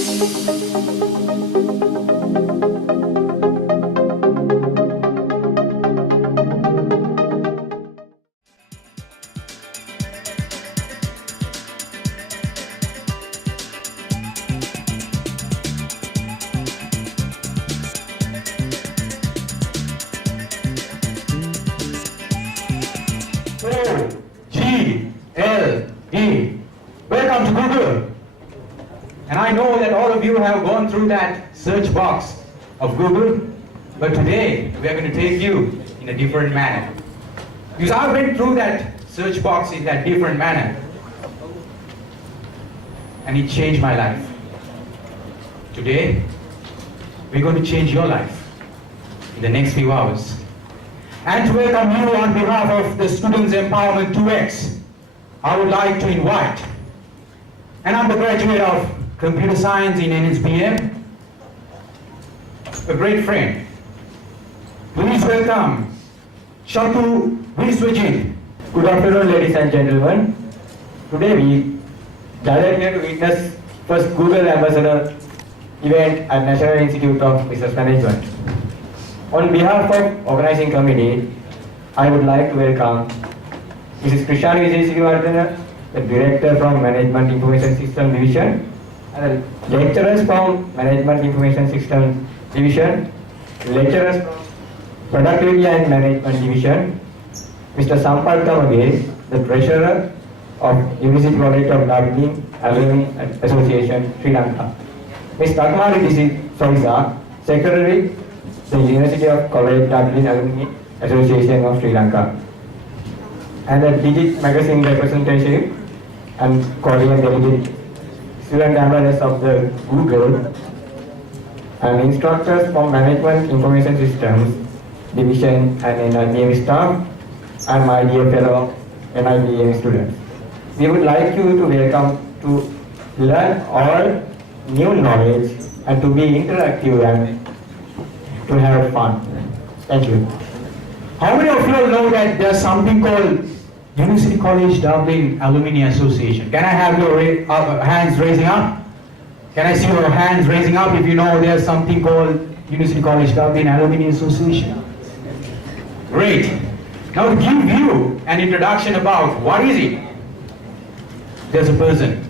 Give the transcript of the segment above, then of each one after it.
O-G-L-E. Welcome to Google. And I know that all of you have gone through that search box of Google, but today we are going to take you in a different manner. Because I went through that search box in that different manner, and it changed my life. Today, we're going to change your life in the next few hours. And to welcome you on behalf of the Students Empowerment 2X, I would like to invite an undergraduate of Computer Science in NIBM, a great friend. Please welcome Shatu Viswajit. Good afternoon, ladies and gentlemen. Today we gathered here to witness first Google Ambassador event at National Institute of Business Management. On behalf of organizing committee, I would like to welcome Mrs. Krishani Vijay, the Director from Management Information System Division, and the lecturers from Management Information System Division, lecturers from Productivity and Management Division, Mr. Sampal Kamage, the Treasurer of University College of Dublin Alumni Association, Sri Lanka, Ms. Takmari Soisa, Secretary, the University of College Dublin Alumni Association of Sri Lanka, and the Digit Magazine representative and Korean delegate, student ambassadors of the Google, and instructors from Management Information Systems Division and NIBM staff, and my dear fellow NIBM students. We would like you to welcome to learn all new knowledge and to be interactive and to have fun. Thank you. How many of you all know that there's something called University College Dublin Alumni Association? Can I have your hands raising up? Can I see your hands raising up if you know there's something called University College Dublin Alumni Association? Great. Now to give you an introduction about what is it, there's a person.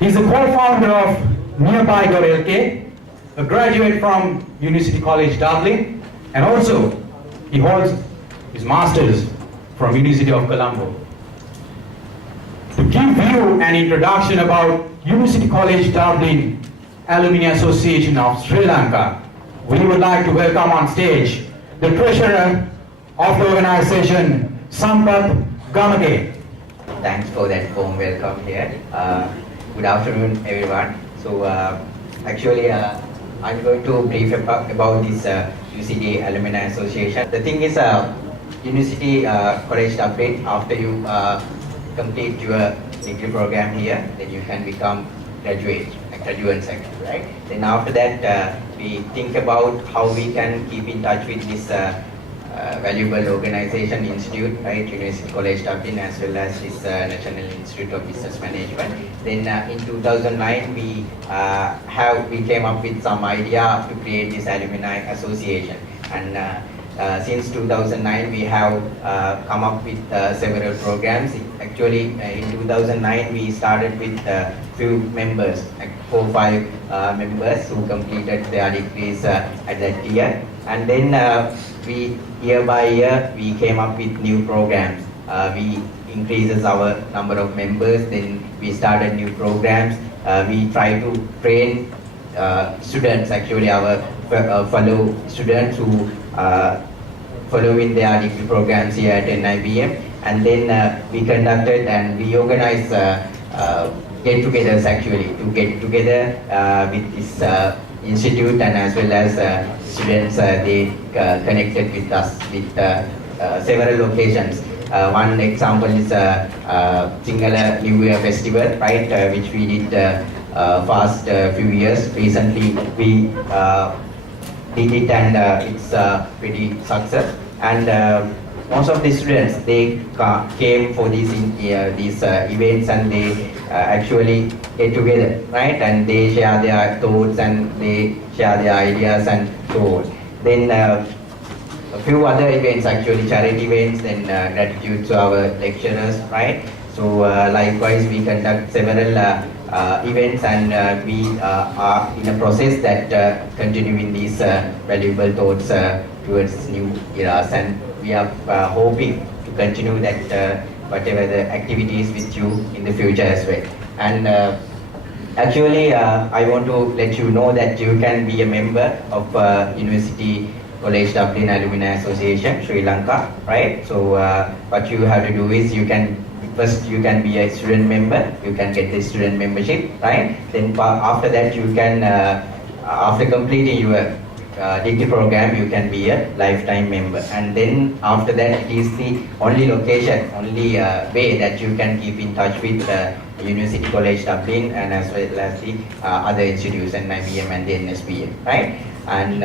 He's the co-founder of Nearby.lk, a graduate from University College Dublin, and also he holds his master's from University of Colombo. To give you an introduction about University College Dublin Alumni Association of Sri Lanka, we would like to welcome on stage the treasurer of the organization, Sampath Gamage. Thanks for that warm welcome here. Good afternoon, everyone. So actually, I'm going to brief about this UCD Alumni Association. The thing is, University College Dublin, after you complete your degree program here, then you can become graduates actually, right? Then after that, we think about how we can keep in touch with this valuable organization, institute, right? University College Dublin, as well as this National Institute of Business Management. Then in 2009, we came up with some idea to create this alumni association, and since 2009 we have come up with several programs. Actually, in 2009 we started with few members, like 4-5 members who completed their degrees at that year, and then we year by year we came up with new programs. We increases our number of members, then we started new programs. We try to train students, actually our fellow students who following their degree programs here at NIBM, and then we conducted and we organized get-togethers actually to get together with this institute, and as well as students they connected with us with several locations. One example is Sinhala New Year Festival, right, which we did past few years. Recently we did it, and it's pretty success. And most of the students, they came for these events, and they actually get together, right? And they share their thoughts and they share their ideas and so on. Then a few other events, actually charity events, then gratitude to our lecturers, right? So likewise, we conduct several events, and we are in a process that continuing these valuable thoughts towards new eras, and we are hoping to continue that whatever the activities with you in the future as well. And actually, I want to let you know that you can be a member of University College Dublin Alumni Association, Sri Lanka, right? So what you have to do is you can be a student member, you can get the student membership, right? Then after that you can, after completing your degree program, you can be a lifetime member. And then after that, it is the only way that you can keep in touch with University College Dublin and as well as the other institutes, NIBM and the NSBM, right? And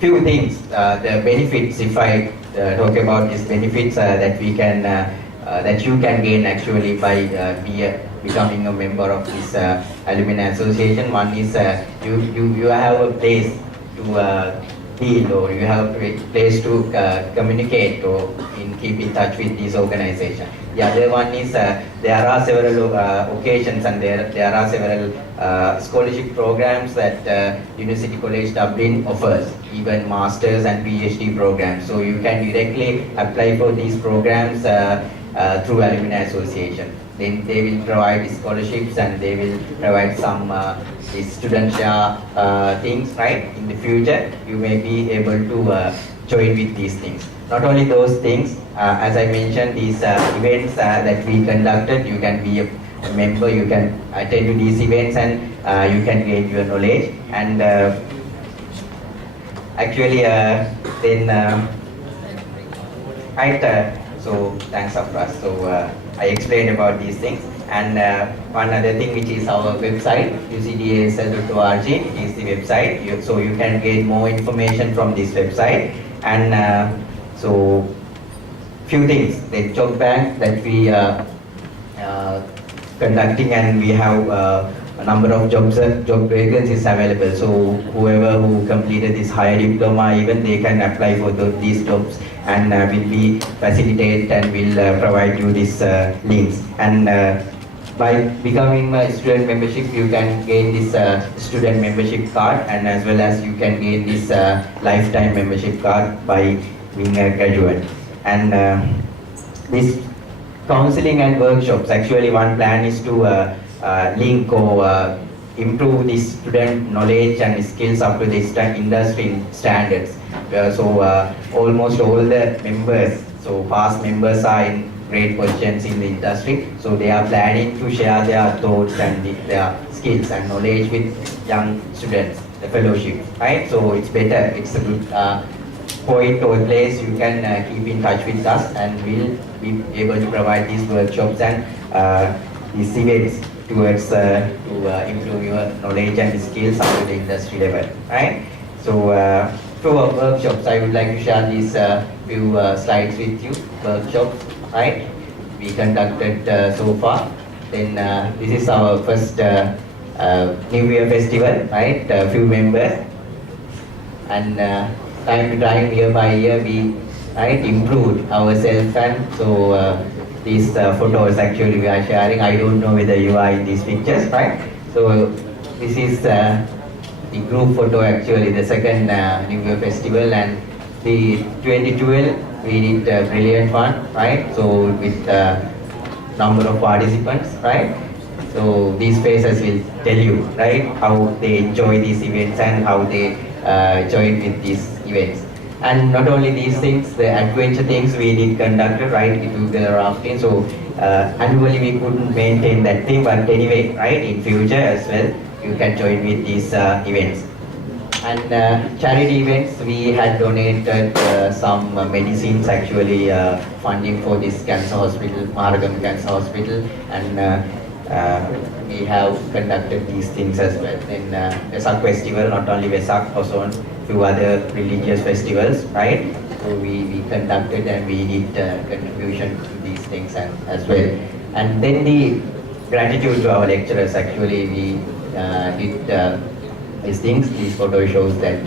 few things, the benefits, if I talk about these benefits that we can, that you can gain actually by becoming a member of this alumni association. One is you have a place to deal, or you have a place to communicate or keep in touch with this organization. The other one is there are several occasions, and there are several scholarship programs that University College Dublin offers, even masters and PhD programs. So you can directly apply for these programs through alumni association. Then they will provide scholarships, and they will provide some student share things, right? In the future, you may be able to join with these things. Not only those things, as I mentioned, these events that we conducted, you can be a member, you can attend to these events, and you can gain your knowledge. And actually, then right. So thanks, Afras. So I explained about these things, and one other thing, which is our website, ucdasl.org is the website. So you can get more information from this website. And so few things, the job bank that we conducting, and we have a number of job vacancies available. So whoever who completed this higher diploma, even they can apply for these jobs, and will be facilitated and will provide you these links. And by becoming a student membership, you can gain this student membership card, and as well as you can gain this lifetime membership card by being a graduate. And this counseling and workshops, actually one plan is to link or improve the student knowledge and skills up to the industry standards. So almost all the members, so past members are in great positions in the industry, so they are planning to share their thoughts and their skills and knowledge with young students, the fellowship, right? So it's better, it's a good point or place you can keep in touch with us, and we'll be able to provide these workshops and these events towards to improve your knowledge and skills up to the industry level, right? So through our workshops, I would like to share these few slides with you. Workshops, right? We conducted so far. Then this is our first New Year festival, right? A few members, and time to time, year by year, we improved ourselves, and so these photos actually we are sharing. I don't know whether you are in these pictures, right? So this is the group photo, actually the second New Year festival, and the 2012 we did a brilliant one, right? So with number of participants, right? So these faces will tell you, right, how they enjoy these events and how they join with these events. And not only these things, the adventure things we did conducted, right? It took the rafting. So annually we couldn't maintain that thing, but anyway, right, in future as well, you can join with these events. And charity events, we had donated some medicines, actually funding for this cancer hospital, Maragam Cancer Hospital, and we have conducted these things as well. Then Vesak festival, not only Vesak, also on few other religious festivals, right? So we conducted and we did contribution to these things as well. And then the gratitude to our lecturers. Actually, we did these things. These photo shows that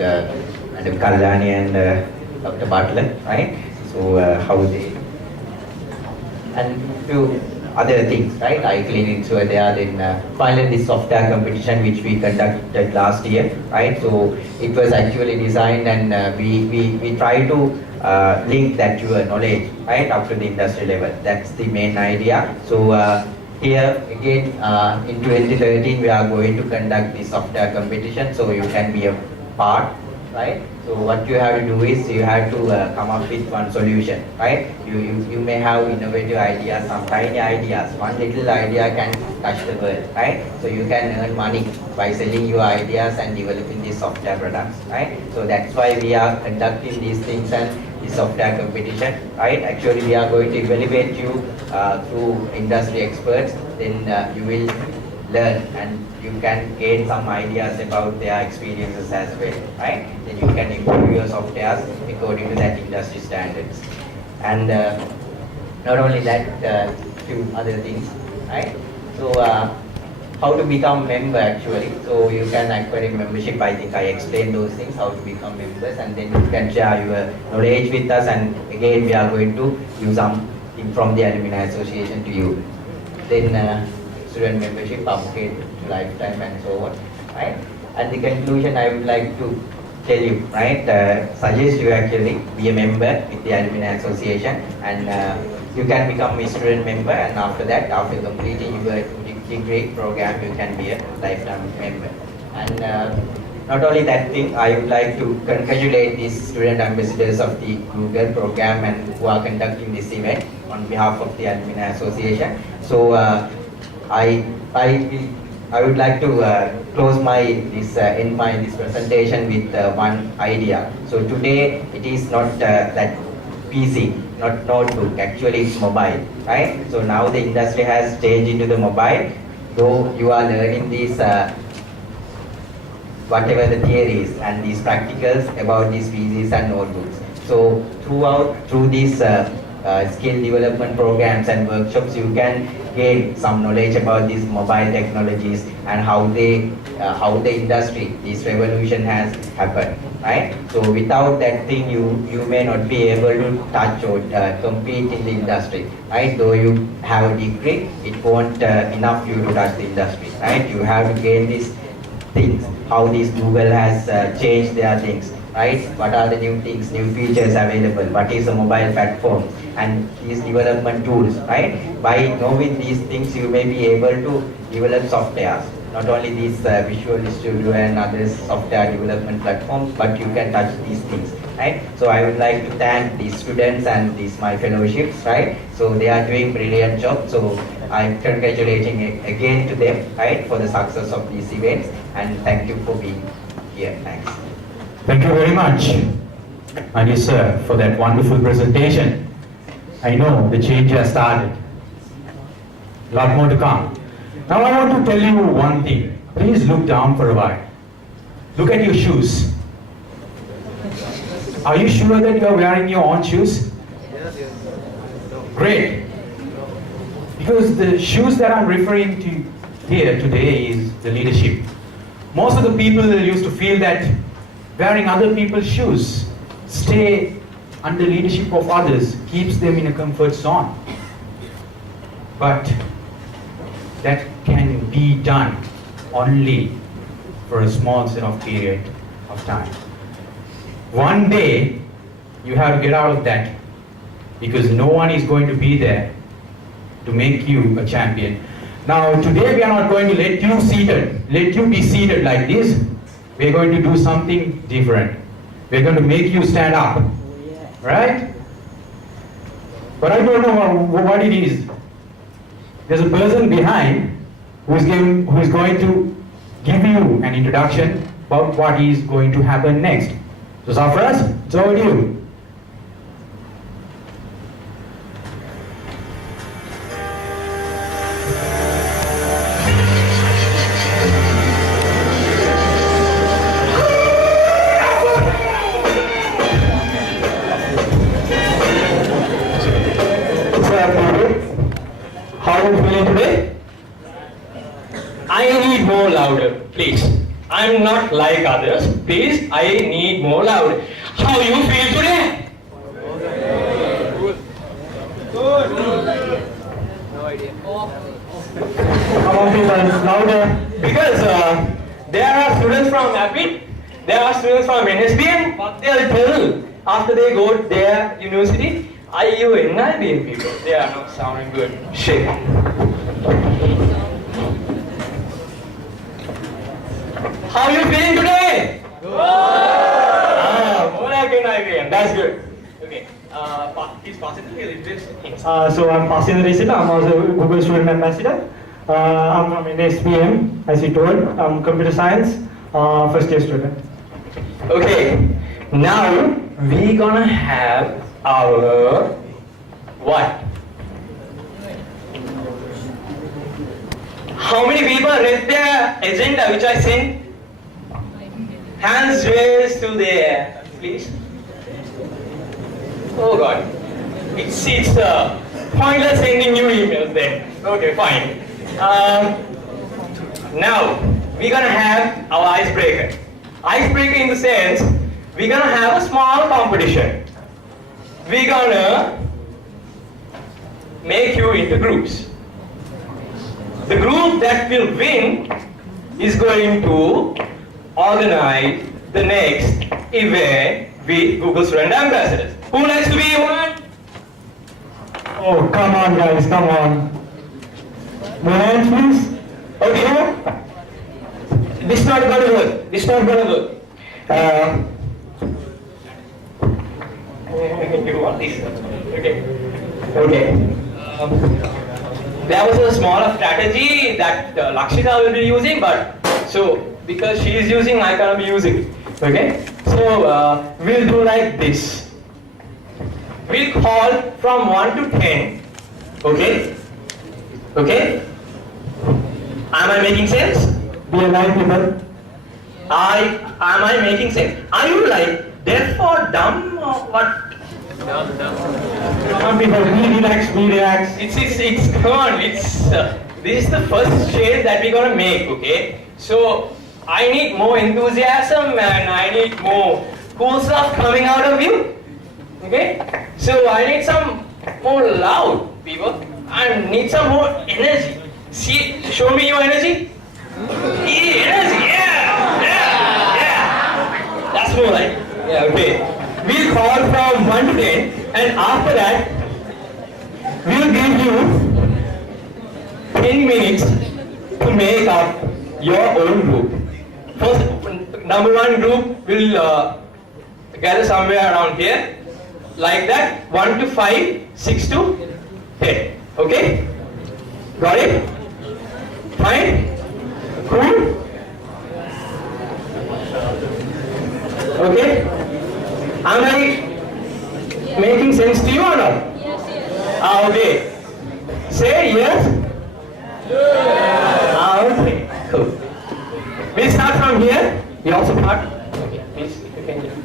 Madam Kalyani and Dr. Butler, right? So how they and few other things, right? Eye clinics were there. Then finally this software competition which we conducted last year, right? So it was actually designed and we try to link that to a knowledge, right, up to the industry level. That's the main idea. So here again in 2013 we are going to conduct the software competition, so you can be a part, right? So what you have to do is you have to come up with one solution, right? You may have innovative ideas, some tiny ideas. One little idea can touch the world, right? So you can earn money by selling your ideas and developing these software products, right? So that's why we are conducting these things and the software competition, right? Actually, we are going to evaluate you through industry experts. Then you will learn and you can gain some ideas about their experiences as well, right? Then you can improve your softwares according to that industry standards. And not only that, few other things, right? So how to become member actually. So you can acquire a membership. I think I explained those things, how to become members, and then you can share your knowledge with us. And again, we are going to use something from the Alumni Association to you. Then student membership upgrade to lifetime and so on, right? At the conclusion, I would like to tell you, right, suggest you actually be a member with the Alumni Association, and you can become a student member, and after that, after completing your degree program, you can be a lifetime member. And not only that thing, I would like to congratulate these student ambassadors of the Google program and who are conducting this event on behalf of the Alumni Association. So I would like to close end my presentation with one idea. So today it is not that PC, not notebook. Actually, it's mobile, right? So now the industry has changed into the mobile. Though you are learning these whatever the theories and these practicals about these PCs and notebooks. So through these skill development programs and workshops, you can gain some knowledge about these mobile technologies and how the industry, this revolution has happened, right? So without that thing, you may not be able to touch or compete in the industry, right? Though you have a degree, it won't enough you to touch the industry, right? You have to gain these things, how this Google has changed their things, right? What are the new things, new features available? What is a mobile platform? And these development tools, right? By knowing these things, you may be able to develop softwares. Not only these Visual Studio and other software development platforms, but you can touch these things, right? So I would like to thank these students and these my fellowships, right? So they are doing brilliant job. So I'm congratulating again to them, right, for the success of these events. And thank you for being here. Thanks. Thank you very much, Mani sir, for that wonderful presentation. I know the change has started. A lot more to come. Now I want to tell you one thing. Please look down for a while. Look at your shoes. Are you sure that you are wearing your own shoes? Great. Because the shoes that I'm referring to here today is the leadership. Most of the people used to feel that wearing other people's shoes, stay under leadership of others, keeps them in a comfort zone. But that can be done only for a small set of period of time. One day, you have to get out of that, because no one is going to be there to make you a champion. Now, today we are not going to let you be seated like this. We are going to do something different. We are going to make you stand up, right? But I don't know what it is. There's a person behind who is going to give you an introduction about what is going to happen next. So Zafras, it's over to you. today? I need more louder, please. I'm not like others. Please, I need more louder. How you feel today? Come on people, louder. Because there are students from APIT, there are students from NSBM, but they'll tell after they go to their university, IU and NIBM people, they are not sounding good. Shit. How you feeling today? Good. More like NIBM, that's good. Okay, please pass it to me. So I'm passing the receipt. I'm also a Google Student Ambassador. I'm from NSBM, as you told. I'm computer science, first year student. Okay, now we gonna have our what? How many people read the agenda which I sent? Hands raised to the air, please. Oh God, it's pointless sending new emails then. Okay, fine. Now we're gonna have our icebreaker. Icebreaker in the sense we're gonna have a small competition. We're gonna make you into groups. The group that will win is going to organize the next event with Google Student Ambassadors. Who likes to be one? Oh, come on guys, come on. More hands please. Okay. This is not gonna work. This is not gonna work. You want this? Okay. Okay. There was a smaller strategy that Lakshita will be using, but so because she is using, I cannot be using. Okay. So we'll do like this. We'll call from 1 to 10. Okay. Okay. Am I making sense? Be alive people. Am I making sense? Are you like deaf or dumb or what? Come on people, relax, relax. It's come on. This is the first change that we're gonna make. Okay. So I need more enthusiasm and I need more cool stuff coming out of you. Okay. So I need some more loud people. I need some more energy. See, show me your energy. Yeah, energy, yeah. That's more like, yeah, okay. We'll call from 1 to 10, and after that, we'll give you 10 minutes to make up your own group. First, number 1 group will gather somewhere around here, like that, 1 to 5, 6 to 10. Okay? Got it? Fine? Cool? Okay? Am I making sense to you or not? Yes. Okay. Say yes? Okay. Cool. We'll start from here. You also start. Okay. Please, if you can just.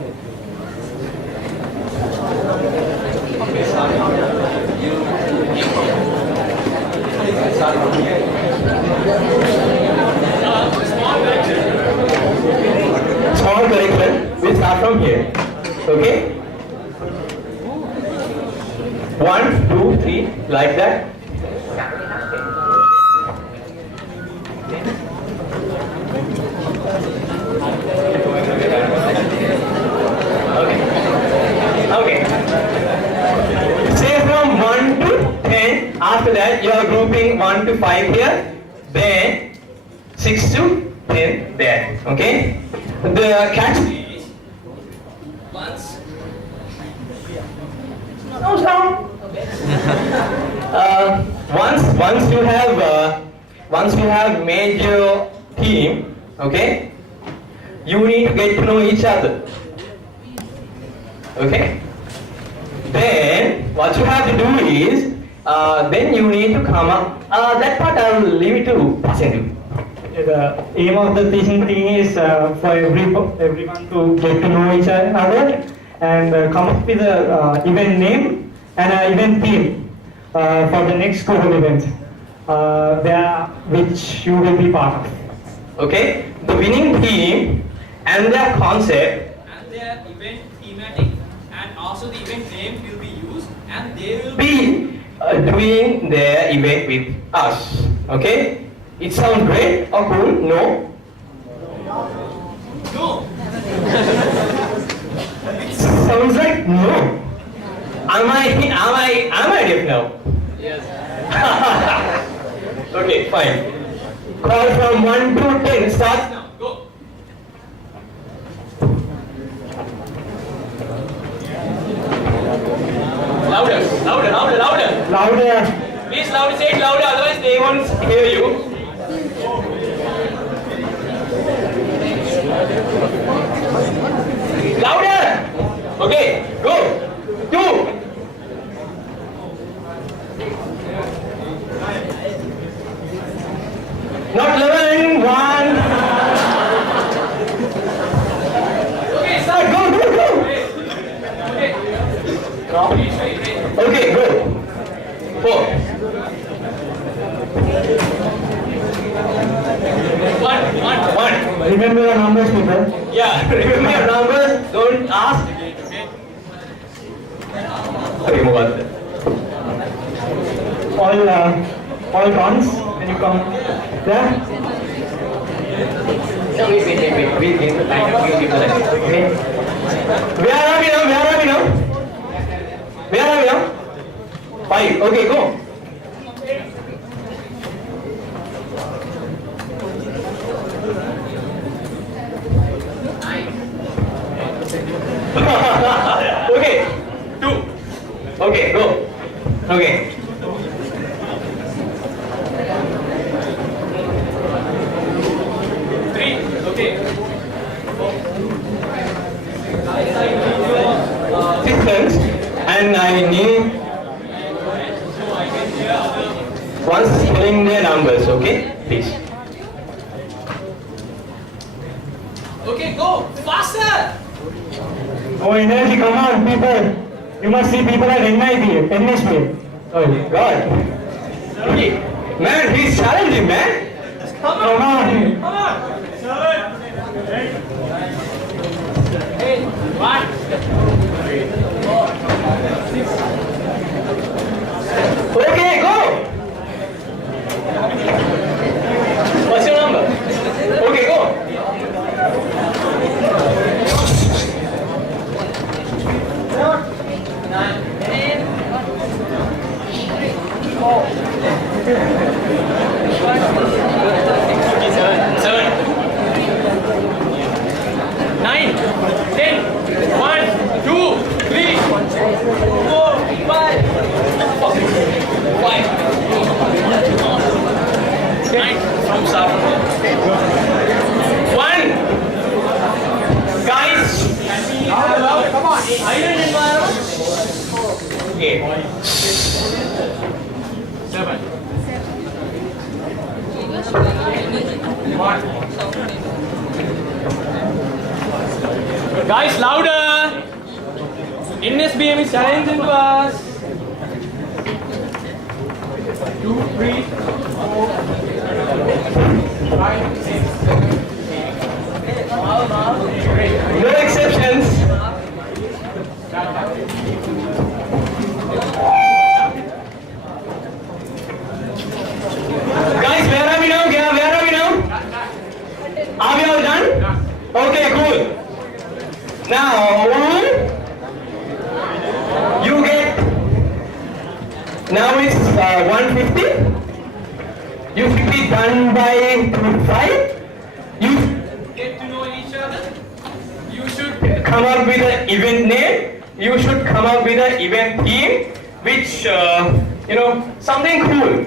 Small correction. We'll start from here. Okay? 1, 2, 3, like that. Okay. Say from 1 to 10. After that, you are grouping 1 to 5 here. Then 6 to 10 there. Okay? The catch is once. No sound. Once you have made your team, okay, you need to get to know each other. Okay. Then what you have to do is, then you need to come up. That part I will leave it to Pasendu. The aim of the teaching thing is for everyone to get to know each other and come up with an event name and an event theme for the next Google event. there which you will be part of. Okay, the winning team and their concept And their event thematic and also the event name will be used and they will be doing their event with us. Okay, it sounds great or cool? No. no. Sounds like no. Am I deaf now? Yes. Okay, fine. Call from 1 to 10. Start. Now go. Louder, louder, louder, louder. Louder. Please louder, say it louder, otherwise they won't hear you. Louder. Okay, go. 2. Not 11. 1. Okay, Start. start. Go, go, go. Okay. Okay, go. 4. 1. Remember your numbers, people. Yeah, remember your numbers. Don't ask. Okay, move on. All tons. When you come there. No, wait. We'll give the time. Okay. Where are we now? Where are we now? Where are we now? 5. Okay, go. Okay. 2. Okay, go. Okay. 3. Okay. 6 turns, and I need once spelling their numbers. Okay, please. Okay, go. Faster. Oh, energy, come on, people. You must see people at NIBM, NSBM. Oh God. Okay. Man, he's challenging, man. Come Come on. on. Come on. 7. 8. 1. 4. 6. Okay, go. What's your number? Okay, go. 9. 7. 9. 10. 1, 2, 3, 4, 5. 5. 9. From start. 1. Guys. Come on. Island environment. Okay. 7. 1. Guys, louder! NSBM is challenging to us. 2, 3, 4, 5, 6, 7, 8. No exceptions. Guys, where are we now? Where are we now? Are we all done? Okay, cool. Now, you get, now it's 150. You should be done by 5. You Get to know each other. You should come up with an event name. You should come up with an event theme, which, something cool.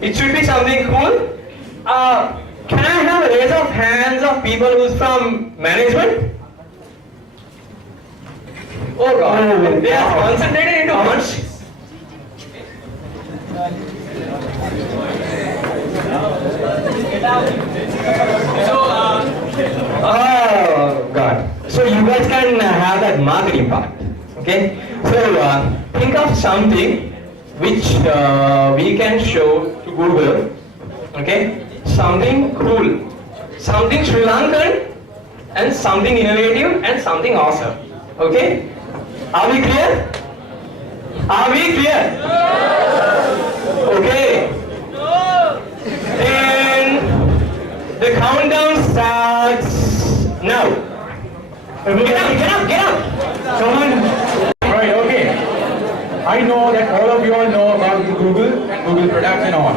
It should be something cool. Can I have a raise of hands of people who's from management? Oh God, they are concentrated into one sheet. Oh God. So you guys can have that marketing part. Okay. So think of something which we can show to Google, okay, something cool, something Sri Lankan, and something innovative, and something awesome. Okay? Are we clear? Are we clear? Okay. Then the countdown starts now. Get up! Come on. Right, okay. I know that all of you all know about Google and Google products and all.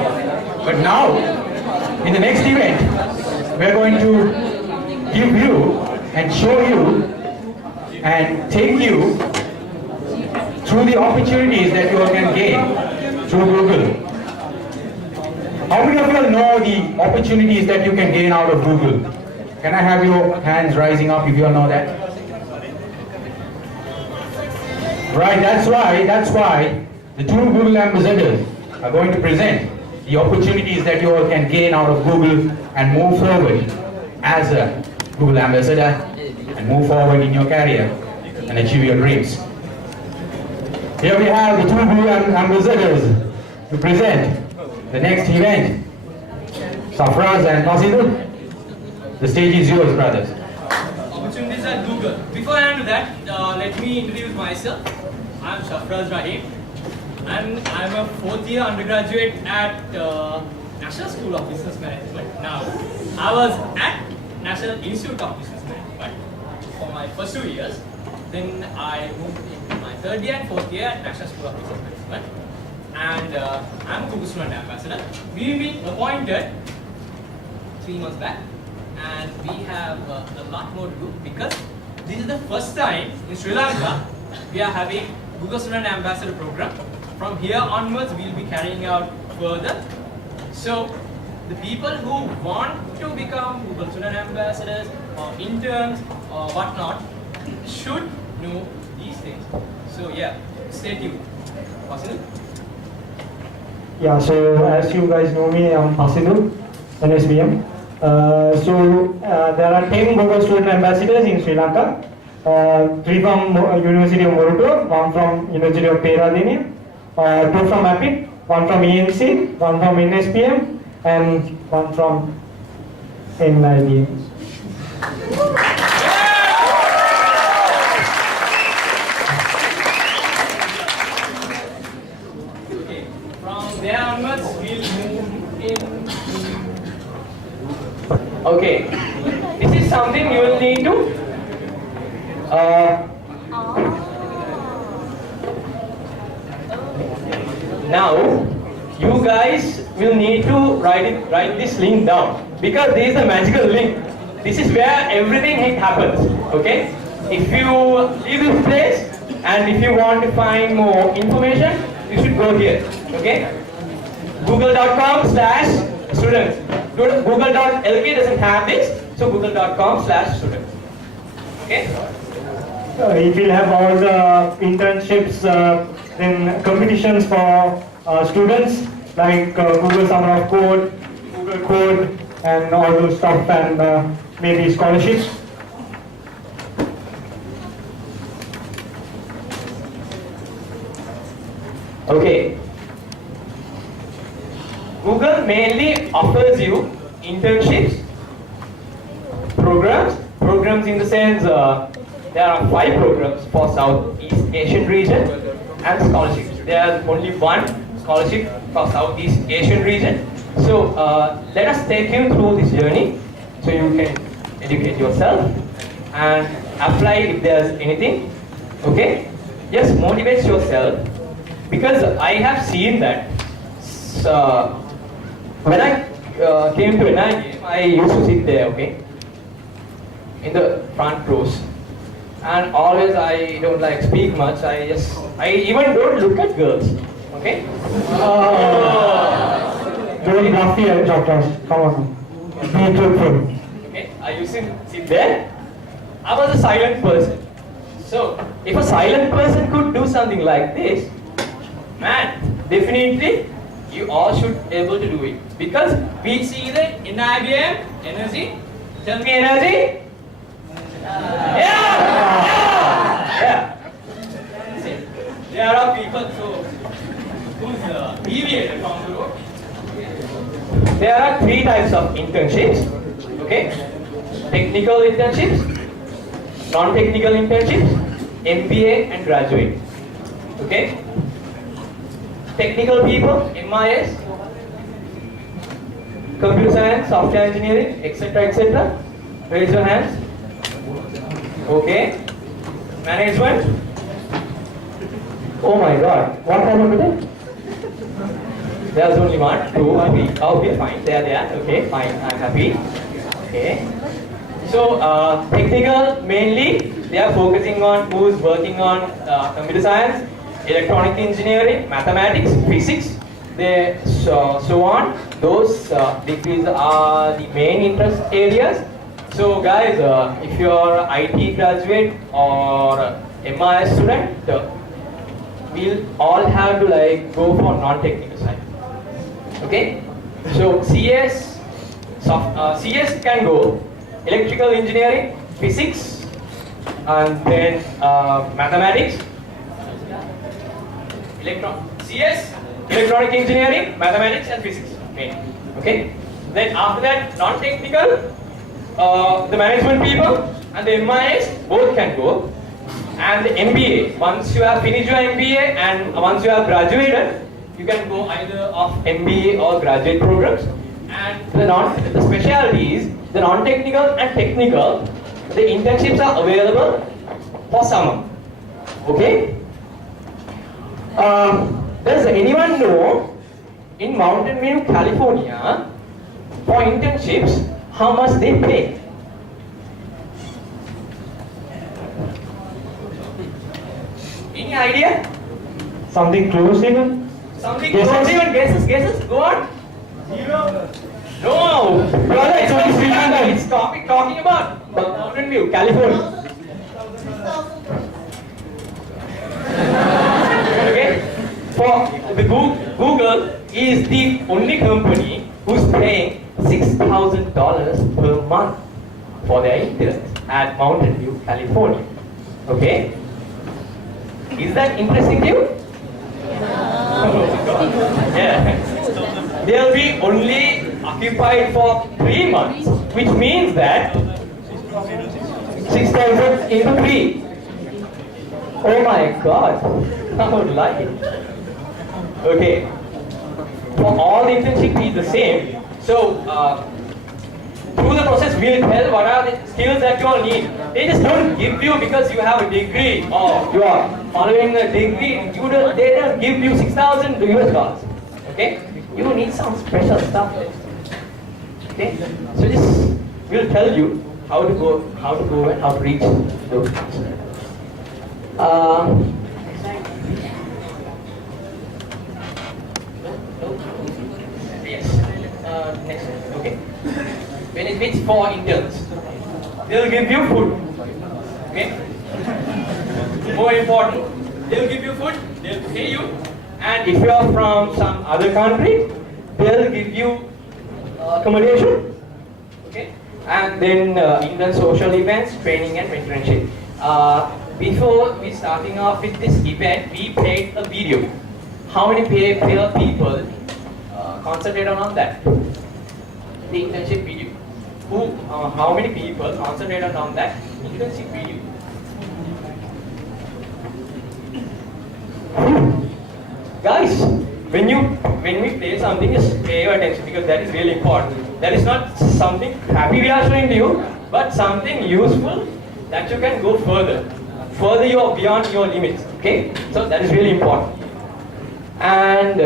But now, in the next event, we're going to give you and show you and take you through the opportunities that you all can gain through Google. How many of you all know the opportunities that you can gain out of Google? Can I have your hands rising up if you all know that? Right, that's why the two Google ambassadors are going to present the opportunities that you all can gain out of Google and move forward as a Google ambassador and move forward in your career and achieve your dreams. Here we have the two Google ambassadors to present the next event. Safraz and Nasidul, the stage is yours, brothers. Opportunities at Google. Before I do that, let me introduce myself. I'm Shafraz Rahim, and I'm a fourth year undergraduate at National School of Business Management. Now, I was at National Institute of Business Management for my first 2 years. Then I moved into my third year and fourth year at National School of Business Management. And I'm a Google Student Ambassador. We've been appointed 3 months back, and we have a lot more to do because this is the first time in Sri Lanka we are having Google Student Ambassador program. From here onwards, we'll be carrying out further. So the people who want to become Google Student Ambassadors or interns or whatnot should know these things. So yeah, stay tuned. Possible? Yeah, so as you guys know me, I'm Pasidul, NIBM. There are 10 Google Student Ambassadors in Sri Lanka. 3 from University of Moruto, 1 from University of Peradeniya, 2 from APIC, 1 from ENC, 1 from NIBM, and 1 from NIBM. Okay, from there onwards, we'll move in. Okay. This is something you will need to now you guys will need to write this link down because this is a magical link. This is where everything happens. Okay? If you leave this place and if you want to find more information, you should go here. Okay? Google.com/students. Google.lk doesn't have this, so google.com/students. Okay? It will have all the internships, then competitions for students like Google Summer of Code, Google Code, and all those stuff, and maybe scholarships. Okay. Google mainly offers you internships, programs in the sense there are 5 programs for Southeast Asian region and scholarships. There is only 1 scholarship for Southeast Asian region. So let us take you through this journey so you can educate yourself and apply if there's anything. Okay? Just motivate yourself because I have seen that when I came to NIBM, I used to sit there, okay, in the front rows. And always I don't like speak much. I even don't look at girls. Okay? Don't laugh here, doctors. Come on. Be truthful. Okay? I used to sit there. I was a silent person. So if a silent person could do something like this, man, definitely you all should be able to do it. Because we see the NIBM energy. Tell me energy. Yeah. See, there are people who's deviated from the road. there are three types of internships. Okay, technical internships, non-technical internships, MBA and graduate. Okay, technical people, MIS, computer science, software engineering, etc., etc. Raise your hands. Okay. Management. Oh my God, what happened today? There's only 1, 2, 3. Okay, fine. They are there. Okay, fine. I'm happy. Okay. So, technical mainly they are focusing on who's working on computer science, electronic engineering, mathematics, physics. So on. Those degrees are the main interest areas. So guys, if you're IT graduate or MIS student, we'll all have to like go for non-technical side. Okay? So CS can go electrical engineering, physics, and then mathematics. CS, electronic engineering, mathematics, and physics. Okay. Then after that, non-technical, the management people and the MIS both can go. And the MBA, once you have finished your MBA and once you have graduated, you can go either of MBA or graduate programs. And the specialty is the non-technical and technical. The internships are available for summer. Okay. Does anyone know in Mountain View, California, for internships, how much they pay? Any idea? Something close even? Something Guesses? close even? Guesses? Go on. Zero. No, brother, it's only Sri Lanka. It's talking about Mountain View, California. Okay? For the Google is the only company who's paying $6,000 per month for their interns at Mountain View, California. Okay? Is that interesting to you? Yeah. They'll be only occupied for 3 months, which means that 6,000 into 3. Oh my God, I would like it. Okay, for all the internship is the same. So through the process, we'll tell what are the skills that you all need. They just don't give you because you have a degree or you are following a degree. They don't give you $6,000. Okay, you need some special stuff. Okay, so this will tell you how to go and how to reach those things. Yes. Next. Okay. Benefits for interns. They'll give you food. Okay. More important, they'll give you food. They'll pay you. And if you are from some other country, they'll give you accommodation. Okay. And then intern social events, training and mentorship. Before we starting off with this event, we played a video. How many people concentrated on that? The internship video. How many people concentrated on that internship video? Guys, when we play something, just pay your attention because that is really important. That is not something happy we are showing to you, but something useful that you can go further. Further you are beyond your limits. Okay? So that is really important. And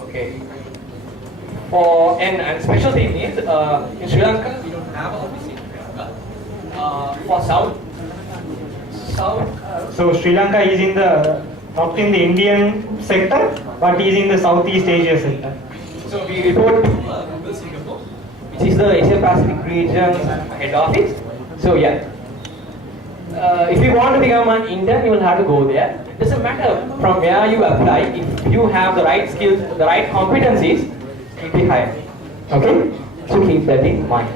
okay. And special thing is in Sri Lanka we don't have an office in Sri Lanka. For South. So Sri Lanka is in the not in the Indian sector, but is in the Southeast Asia sector. So we report to Google Singapore, which is the Asia Pacific region head office. So yeah. If you want to become an intern, you will have to go there. It doesn't matter from where you apply. If you have the right skills, the right competencies, you'll be hired. Okay? So keep that in mind.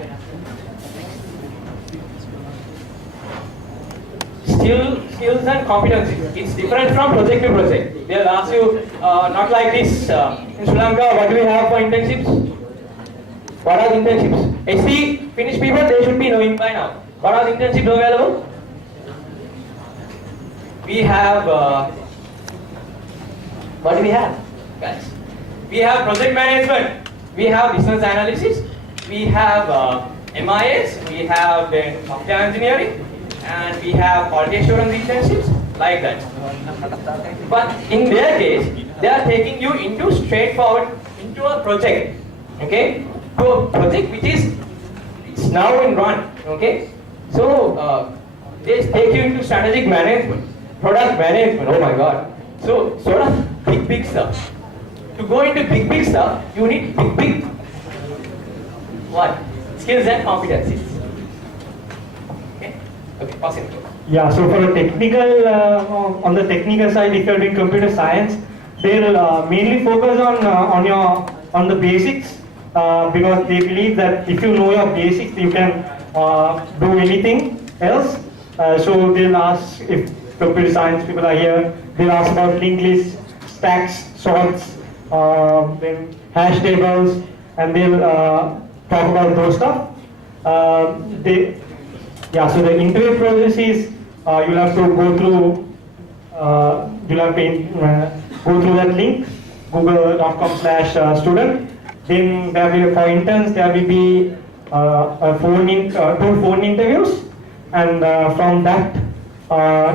Skills and competencies. It's different from project to project. They'll ask you, not like this. In Sri Lanka, what do we have for internships? What are the internships? HC Finnish people, they should be knowing by now. What are the internships available? We have, what do we have, guys? We have project management, we have business analysis, we have MIS, we have then software engineering, and we have quality assurance internships, like that. But in their case, they are taking you into straightforward, into a project, okay? To a project which is, it's now in run, okay? So, they take you into strategic management, product management, oh my god. So, sort of big stuff. To go into big stuff, you need big what? Skills and competencies. Okay? Okay, pass it. Yeah, so for a technical, on the technical side, if you're doing computer science, they'll mainly focus on the basics because they believe that if you know your basics, you can do anything else. So they'll ask, if computer science people are here, they'll ask about linked lists, stacks, sorts, then hash tables, and they'll talk about those stuff. So the interview process is you'll have to go through go through that link, google.com/student. Then there will be, for interns, there will be two phone interviews, and from that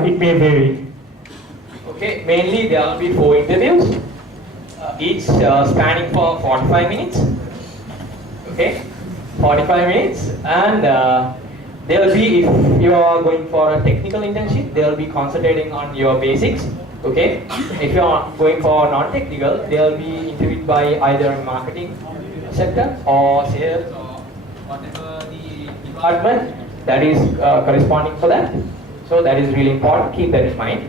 it may vary. Okay, mainly there will be 4 interviews, each spanning for 45 minutes. Okay, 45 minutes, and there will be, if you are going for a technical internship, they will be concentrating on your basics. Okay, if you are going for non-technical, they will be interviewed by either marketing sector or sales or whatever the department that is corresponding for that. So that is really important. Keep that in mind.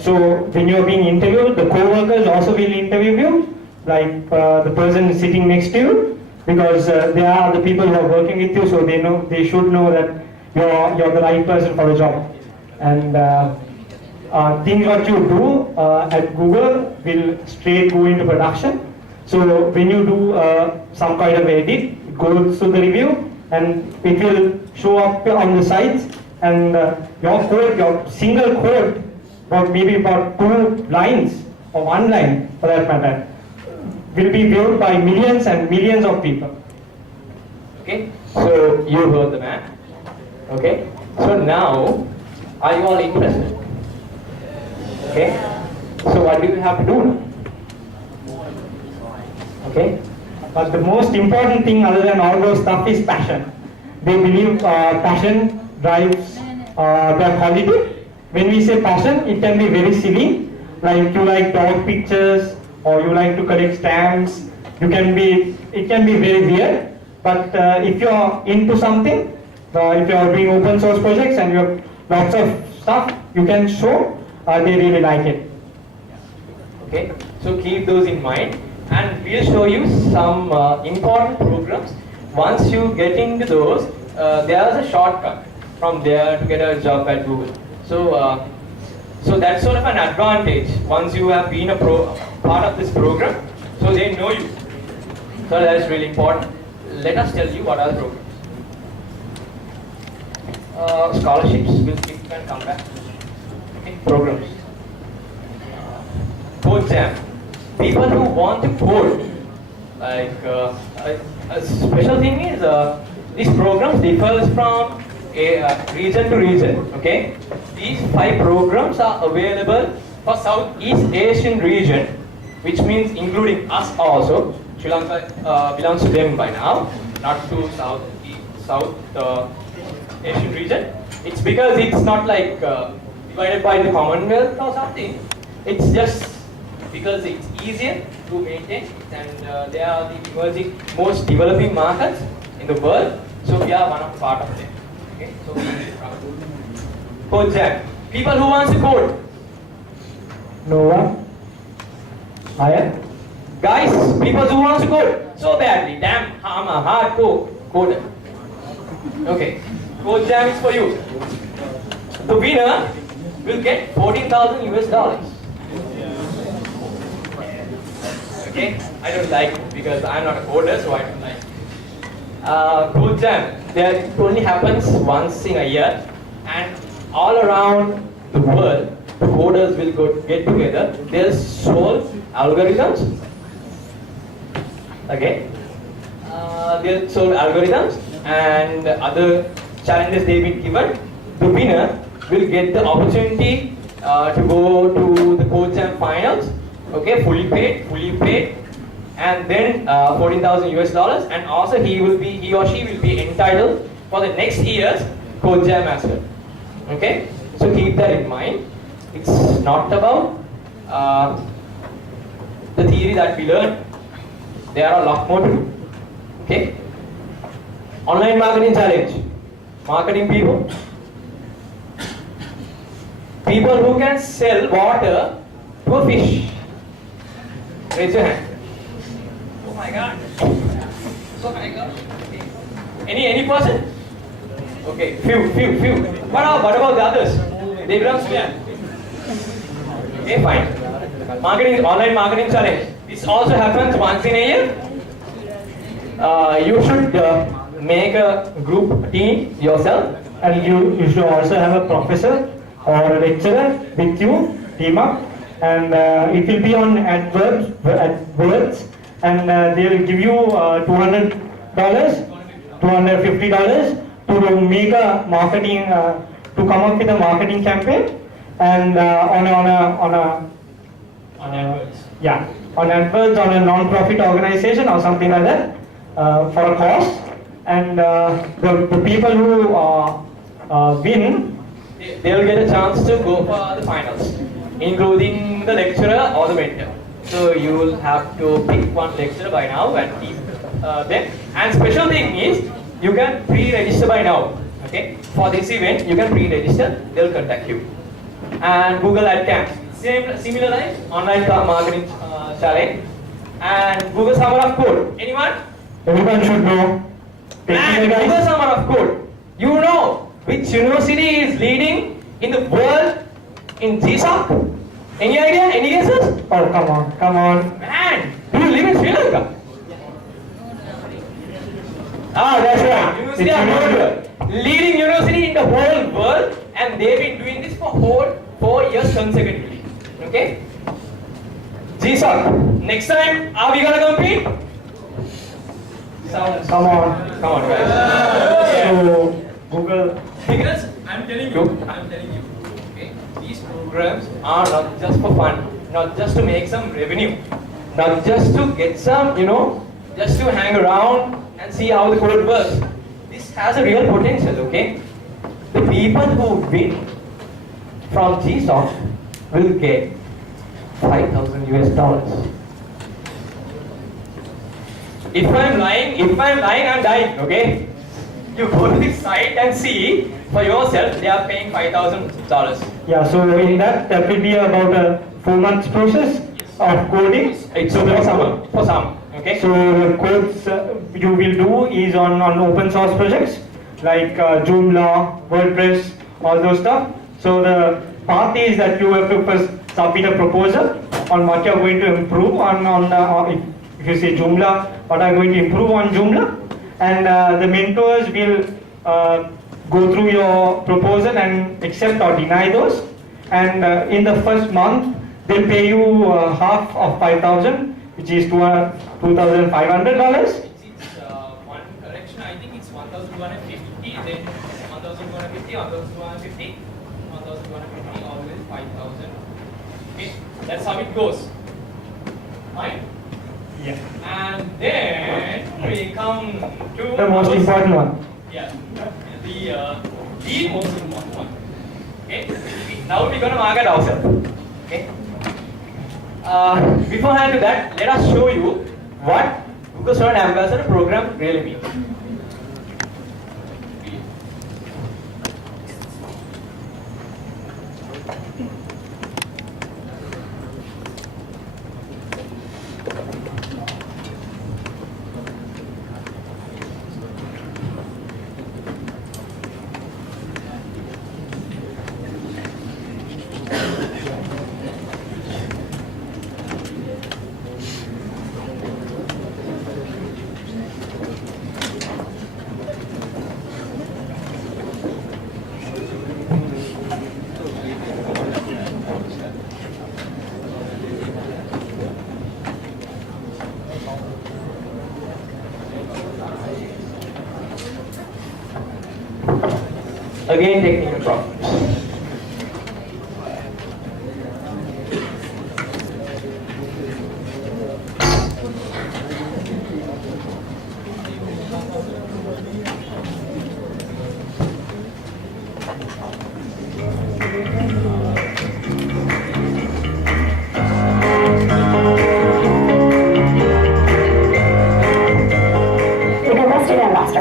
So when you are being interviewed, the co-workers also will interview you, like the person sitting next to you, because they are the people who are working with you, so they should know that you're the right person for the job. And things what you do at Google will straight go into production. So when you do some kind of edit, it goes to the review, and it will show up on the sites, and your single code, maybe about 2 lines or 1 line for that matter, will be viewed by millions and millions of people. Okay, so you heard the man. Okay, so now, are you all interested? Okay, so what do you have to do now? Okay, but the most important thing other than all those stuff is passion. They believe passion drives their quality. When we say passion, it can be very silly, like you like dog pictures, or you like to collect stamps. It can be very weird, but if you're into something, if you're doing open source projects and you have lots of stuff you can show, they really like it. Okay, so keep those in mind, and we'll show you some important programs. Once you get into those, there's a shortcut from there to get a job at Google. So that's sort of an advantage once you have been a part of this program, so they know you. So that's really important. Let us tell you what are the programs. Scholarships, we'll skip and come back. Okay, programs. Code Jam. People who want to code, like a special thing is these programs differs from region to region. Okay, these 5 programs are available for Southeast Asian region, which means including us also. Sri Lanka belongs to them by now, not to South Asian region. It's because it's not like divided by the Commonwealth or something. It's just because it's easier to maintain, and they are the most developing markets in the world. So we are one of the part of them. Okay, so Code Jam. People who wants to code. Noah? Aya? Guys, people who wants to code so badly. Damn, I'm a hardcore coder. Okay, Code Jam is for you. The winner will get $14,000 US. Okay, I don't like it because I'm not a coder, so I don't like it. Code Jam, it only happens once in a year, and all around the world, the coders will get together. They'll solve algorithms. Okay, they'll solve algorithms and other challenges they've been given. The winner will get the opportunity to go to the Code Jam finals. Okay, fully paid. And then 14,000 US dollars, and also he or she will be entitled for the next year's Code Jam as well. Okay, so keep that in mind. It's not about the theory that we learned. There are a lot more to do. Okay, online marketing challenge. Marketing people who can sell water to a fish. Raise your hand. Oh my god. Oh my god. Okay. Any person? Okay, few. What about the others? They belong to them. Okay, fine. Online marketing challenge. This also happens once in a year. You should make a group team yourself, And you should also have a professor or a lecturer with you, team up, and it will be on AdWords, and they will give you $200, $250 to make a marketing, to come up with a marketing campaign, and on AdWords, on a non-profit organization or something like that, for a cost, and the people who win, they'll get a chance to go for the finals, including the lecturer or the mentor. So you will have to pick one lecturer by now and keep them. And special thing is, you can pre-register by now. Okay, for this event you can pre-register. They'll contact you. And Google AdCamp, similar like online marketing challenge. And Google Summer of Code. Anyone? everyone should know. And Google Summer of Code. You know which university is leading in the world in GSOC? Any idea? Any guesses? Oh, come on. Man, do you live in Sri Lanka? Ah, that's right. University of World. Leading university in the whole world, and they've been doing this for whole 4 years consecutively. Okay? GSOC. Next time, are we gonna compete? Come on. Come on, guys. So, Google. Because I'm telling you, okay, these Programs are not just for fun, not just to make some revenue, not just to get some, just to hang around and see how the code works. This has a real potential, okay? The people who win from GSOC will get 5,000 US dollars. If I'm lying, I'm dying, okay? You go to this site and see for yourself, they are paying $5,000. Yeah, so in that will be about a 4 months process of coding. It's for some, okay? So the codes you will do is on open source projects like Joomla, WordPress, all those stuff. So the part is that you have to first submit a proposal on what you are going to improve on if you say Joomla, what are you going to improve on Joomla, and the mentors will go through your proposal and accept or deny those, and in the first month they'll pay you half of 5,000, which is $2,500. one correction, I think it's 1,150, then 1,150, 1,150, 1,150, always 5,000. Okay, that's how it goes. Fine? Yeah. And then we come to The most important one. Yeah, the most important one. Okay, now we're gonna market ourselves. Okay. Beforehand to that, let us show you what Google Student Ambassador program really means. Again, technical problems.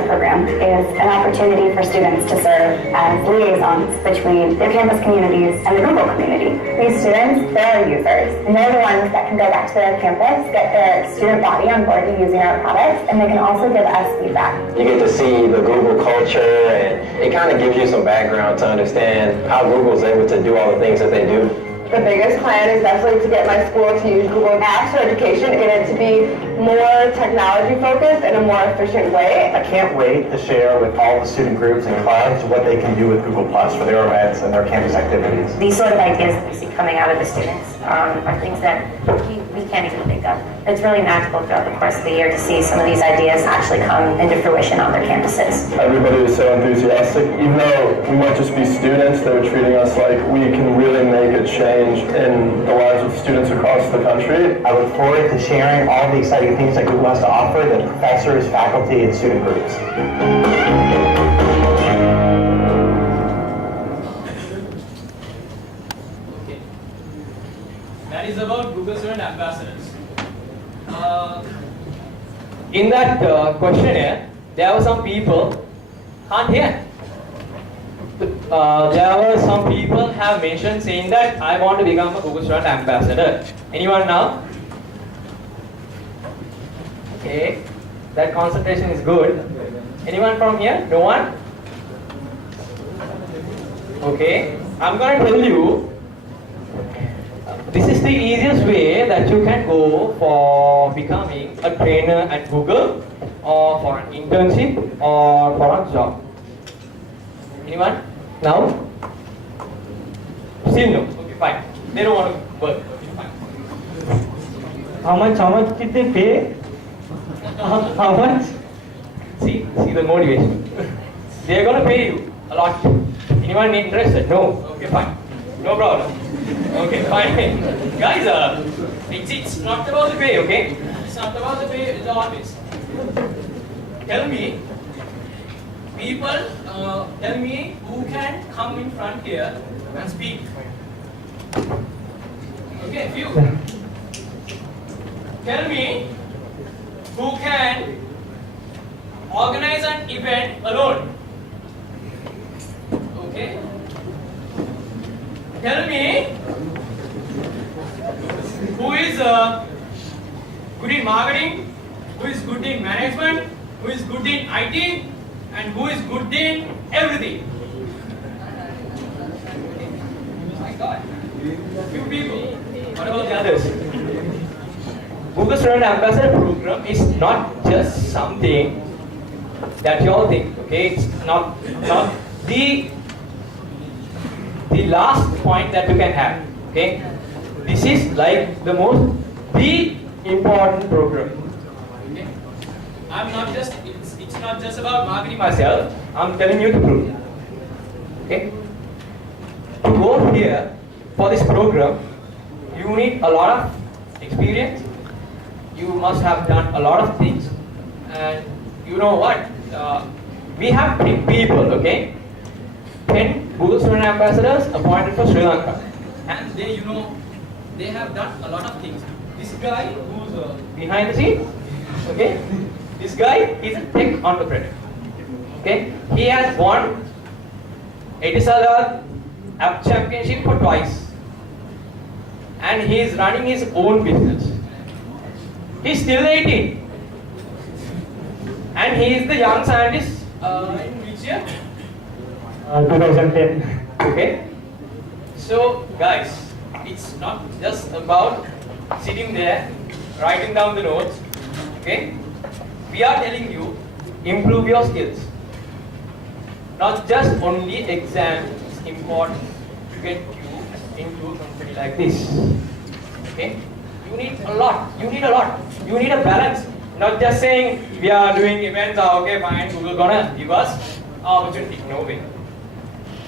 Program is an opportunity for students to serve as liaisons between their campus communities and the Google community. These students, they're our users, and they're the ones that can go back to their campus, get their student body on board to using our products, and they can also give us feedback. You get to see the Google culture, and it kind of gives you some background to understand how Google's able to do all the things that they do. The biggest plan is definitely to get my school to use Google Apps for education, get it to be more technology focused in a more efficient way. I can't wait to share with all the student groups and clubs what they can do with Google Plus for their events and their campus activities. These sort of ideas that we see coming out of the students are things that we can't even think of. It's really magical throughout the course of the year to see some of these ideas actually come into fruition on their campuses. Everybody was so enthusiastic. Even though we might just be students, they were treating us like we can really make a change in the lives of students across the country. I look forward to sharing all the exciting things that Google has to offer to professors, faculty, and student groups. Okay. That is about Google Student Ambassadors. In that questionnaire, there were some people can't hear. There were some people have mentioned saying that I want to become a Google Student Ambassador. Anyone now? Okay, that concentration is good. Anyone from here? No one? Okay, I'm going to tell you. This is the easiest way that you can go for becoming a trainer at Google, or for an internship, or for a job. Anyone? Now? Still no. Okay, fine. They don't want to work. Okay, fine. How much did they pay? How much? See the motivation. They are going to pay you a lot. Anyone interested? No. Okay, fine. No problem. Okay, fine. Guys, it's not about the pay, okay? It's not about the pay, it's always. Tell me, people, tell me who can come in front here and speak. Okay, few. Tell me who can organize an event alone. Okay. Tell me who is good in marketing, who is good in management, who is good in IT, and who is good in everything. My God, few people. What about the others? Google Student Ambassador program is not just something that you all think, okay? It's not the last point that you can have, okay? This is like the important program. Okay. I'm not just. It's not just about marketing Myself, I'm telling you the truth. Okay? To go here for this program, you need a lot of experience. You must have done a lot of things, and you know what? We have 10 people, okay? 10 Google Student Ambassadors appointed for Sri Lanka. and they, they have done a lot of things. This guy who's Behind the scene, okay? This guy is a tech entrepreneur. Okay? He has won Etisalat App Championship for twice. And he is running his own business. He's still 18. And he is the young scientist in which year? 2010. Okay? So, guys, it's not just about sitting there, writing down the notes. Okay? We are telling you, improve your skills. Not just only exam is important to get you into a company like this. Okay? You need a lot. You need a lot. You need a balance. Not just saying we are doing events, okay, fine, Google gonna give us opportunity. No way.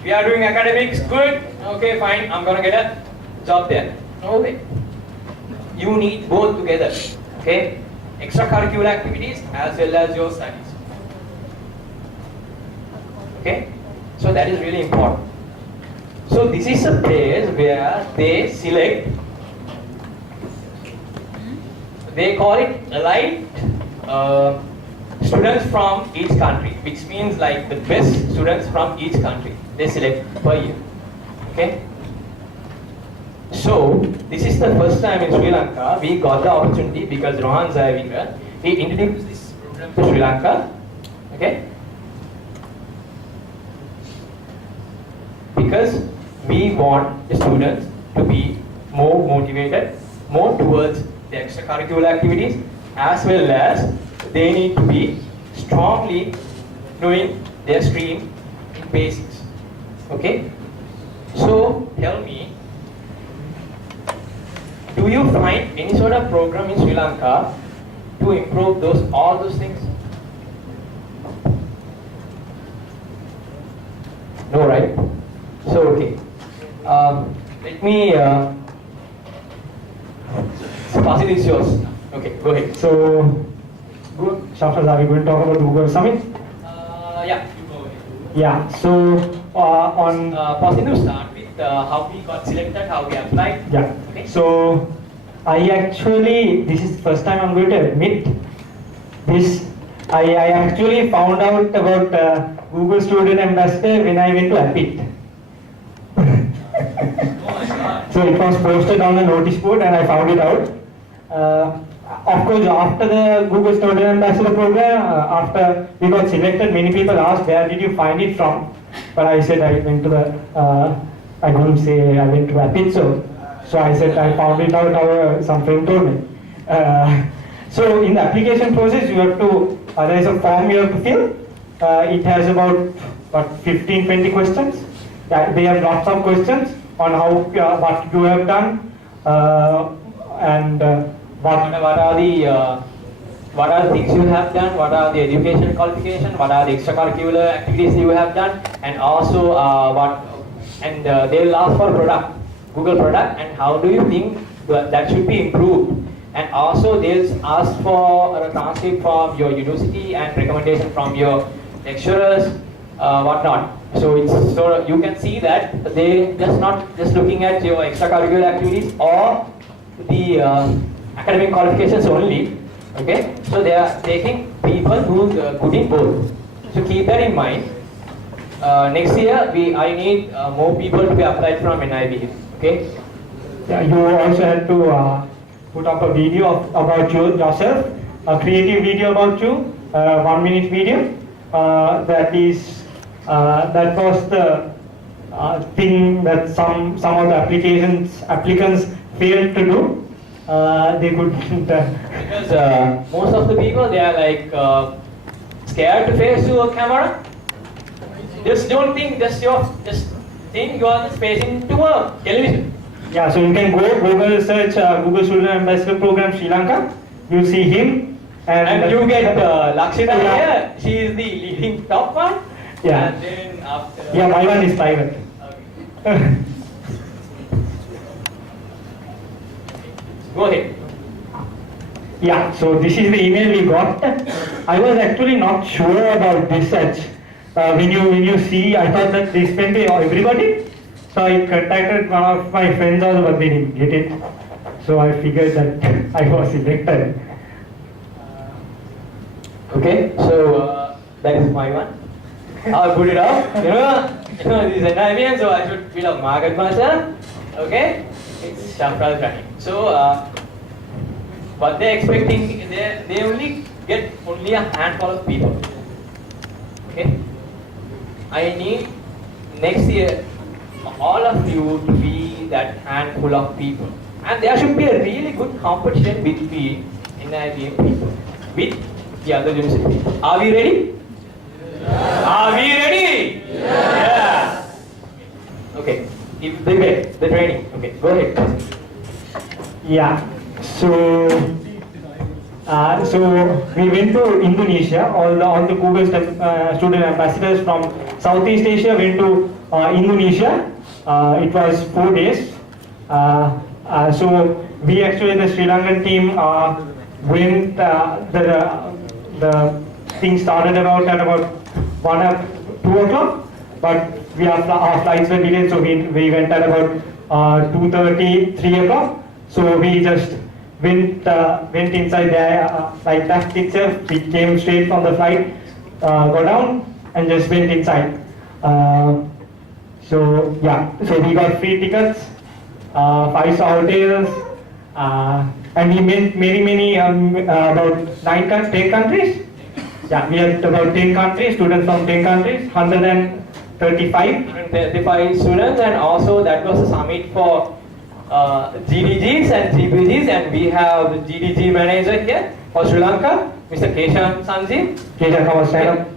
We are doing academics, good. Okay, fine. I'm gonna get a job there. Okay. You need both together. Okay. Extracurricular activities as well as your studies. Okay. So that is really important. So this is a place where they select. They call it elite students from each country, which means like the best students from each country they select per year. Okay. So this is the first time in Sri Lanka we got the opportunity because Rohan Zayavinga, he introduced this program to Sri Lanka. Okay. Because we want the students to be more motivated, more towards the extracurricular activities, as well as they need to be strongly knowing their stream in basics. Okay? So tell me, do you find any sort of program in Sri Lanka to improve all those things? No, right? So okay. Let me Fasil is yours. Okay, go ahead. So, good. Shafaz, are we going to talk about Google Summit? Yeah, you go ahead. Yeah, so on... Fasil, to start with how we got selected, how we applied. Yeah, okay. So I actually, this is the first time I'm going to admit this. I actually found out about Google Student Ambassador when I went to Appit. So it was posted on the notice board and I found it out. Of course, after the Google Student Ambassador program, after we got selected, many people asked, where did you find it from? But I said I went to the, I couldn't say I went to Appit, so I said I found it out, some friend told me. So in the application process, you have to, there is a form you have to fill. It has about 15-20 questions. They have lots of questions on how what you have done and what are the things you have done, what are the education qualifications, what are the extracurricular activities you have done, and also they will ask for product, Google product, and how do you think that should be improved, and also they'll ask for a transcript from your university and recommendation from your lecturers, whatnot. So you can see that they not just looking at your extracurricular activities or the academic qualifications only. Okay, so they are taking people who are good in both. So keep that in mind. Next year I need more people to be applied from NIBM. Okay. Yeah, you also had to put up a video about yourself, a creative video about you, 1 minute video. That was the thing that some of the applicants failed to do. They couldn't. Because most of the people, they are like scared to face to a camera. Just don't think just think you are facing to a television. Yeah, so you can Google search Google Student Ambassador Program Sri Lanka. You see him, and you get Lakshita here. She is the leading top one. Yeah. And then after. Yeah, my one is private. Okay. Go ahead. Yeah, so this is the email we got. I was actually not sure about this search. When you see, I thought that this can be everybody. So I contacted one of my friends also, but they didn't get it. So I figured that I was selected. Okay, so that is my one. I'll put it up. You know this is NIBM, so I should fill up market master. Okay, it's Shafraz Rahim. So what they're expecting, they only get only a handful of people. Okay, I need next year all of you to be that handful of people, and there should be a really good competition between NIBM people with the other universities. Are we ready? Are we ready? Yeah. Okay. The training. Okay. Go ahead. Yeah. So So we went to Indonesia. All the Google student ambassadors from Southeast Asia went to Indonesia. It was 4 days. So we actually, the Sri Lankan team, went. The thing started at about 1 or 2 o'clock, but our flights were delayed, so we went at about 2:30, 3 o'clock. So we just went inside there like that itself. We came straight from the flight, go down and just went inside. So we got free tickets, 5-star hotels, and we met many about 10 countries. Yeah, we had about 10 countries, students from 10 countries, 135 students, and also that was a summit for GDGs and GPGs, and we have the GDG manager here for Sri Lanka, Mr. Keshan Sanjeev. Keshan, come on, stand up.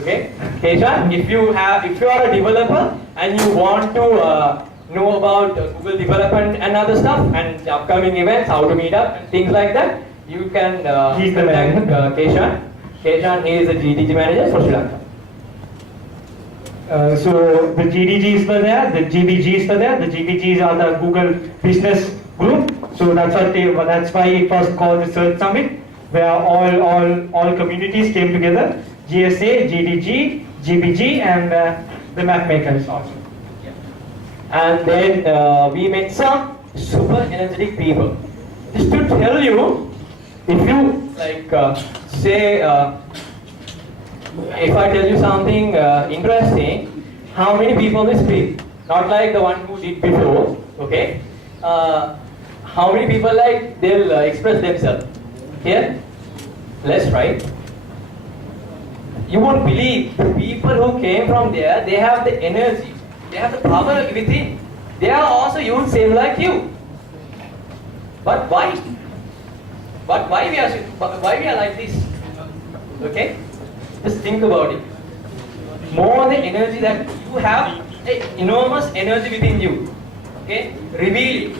Okay, Keshan, if you are a developer and you want to know about Google development and other stuff and the upcoming events, how to meet up and things like that, you can contact Keshan. Keshan is a GDG manager for Sri Lanka. So the GDGs were there, the GBGs were there. The GBGs are the Google Business Group. So that's why it was called the Search Summit, where all communities came together. GSA, GDG, GBG, and the map makers also. And then we met some super energetic people. Just to tell you, if you say, if I tell you something interesting, how many people will speak? Not like the one who did before, okay? How many people they'll express themselves? Here? Less, right? You won't believe the people who came from there, they have the energy, they have the power within. They are also youth, same like you. But why? But why we are like this? Okay? Just think about it. More the energy that you have, enormous energy within you. Okay? Reveal it.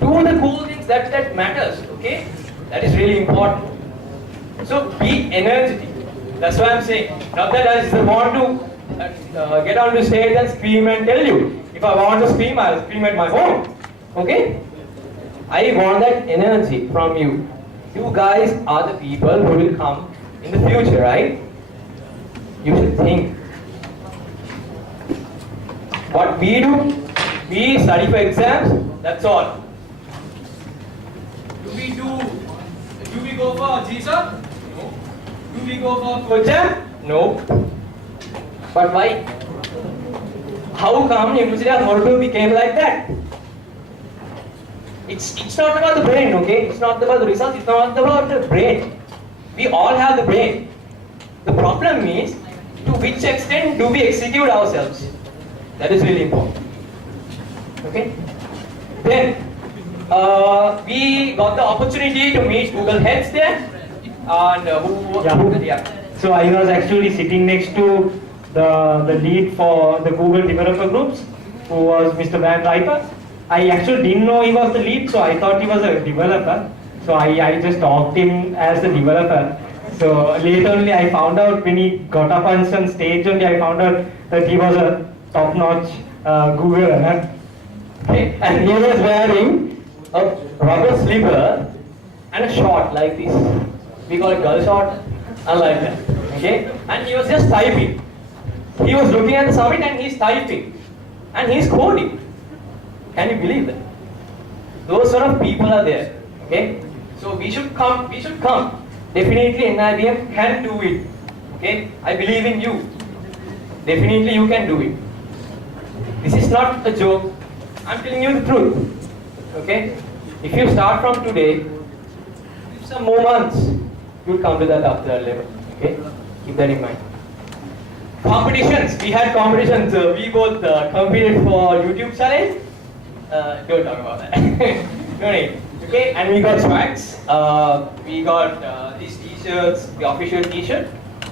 Do the cool things that matters. Okay? That is really important. So be energetic. That's why I'm saying. Not that I just want to get on the stage and scream and tell you. If I want to scream, I'll scream at my home. Okay? I want that energy from you. You guys are the people who will come in the future, right? You should think. What we do, we study for exams, that's all. Do we go for GSA? No. Do we go for Exam? No. But why? How come University of Morocco became like that? It's not about the brain, okay? It's not about the results, it's not about the brain. We all have the brain. The problem is, to which extent do we execute ourselves? That is really important. Okay? Then, we got the opportunity to meet Google heads there. And So I was actually sitting next to the lead for the Google developer groups, who was Mr. Van Riper. I actually didn't know he was the lead, so I thought he was a developer. So I just talked him as a developer. So later only I found out, when he got up on some stage only, I found out that he was a top-notch Googler. Okay. And he was wearing a rubber slipper and a short like this. We call it girl short, unlike that. Okay? And he was just typing. He was looking at the summit and he's typing. And he's coding. Can you believe that? Those sort of people are there. Okay? So we should come. Definitely NIBM can do it. Okay? I believe in you. Definitely you can do it. This is not a joke. I'm telling you the truth. Okay? If you start from today, give some more months, you'll come to that after level. Okay? Keep that in mind. Competitions. We had competitions. We both competed for YouTube challenge. Don't talk about that. No need. Okay, and we got swags. We got these t-shirts, the official t-shirt,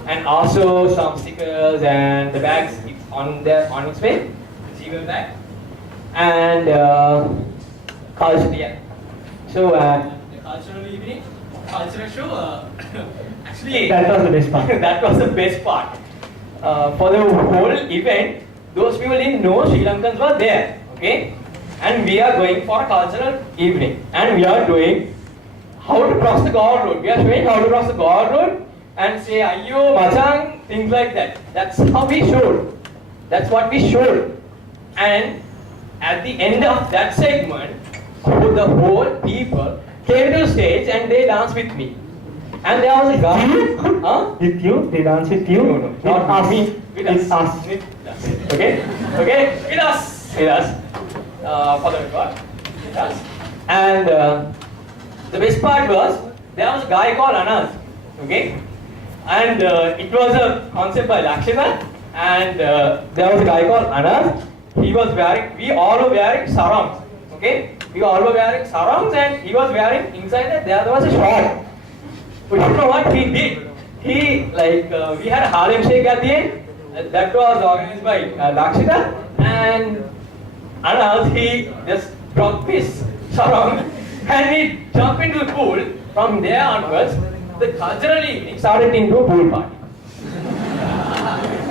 and also some stickers and the bags on its way. Receiver bag. And culture, yeah. So the cultural evening. cultural show. Actually, That was the best part. that was the best part. For the whole event, those people didn't know Sri Lankans were there. Okay, and we are going for a cultural evening, and we are doing how to cross the God road. We are showing how to cross the God road and say "Ayyo, Machang," things like that. That's how we showed. That's what we showed. And at the end of that segment, the whole people came to the stage and they danced with me. And there was a guy. Huh? With you? They dance with you? No, With not us. me. With With us. us. With us. Okay? Okay? With us. With us. For the record. With us. And the best part was, there was a guy called Anand. Okay? And it was a concept by Lakshana. And there was a guy called Anand. He was wearing, we all were wearing sarongs. Okay? We all were wearing sarongs and he was wearing, inside that there was a shawl. But you know what he did? He, we had a Harlem Shake at the end. That was organized by Lakshita. And Anand, he just dropped his sarong and he jumped into the pool. From there onwards, the cultural evening started into a pool party.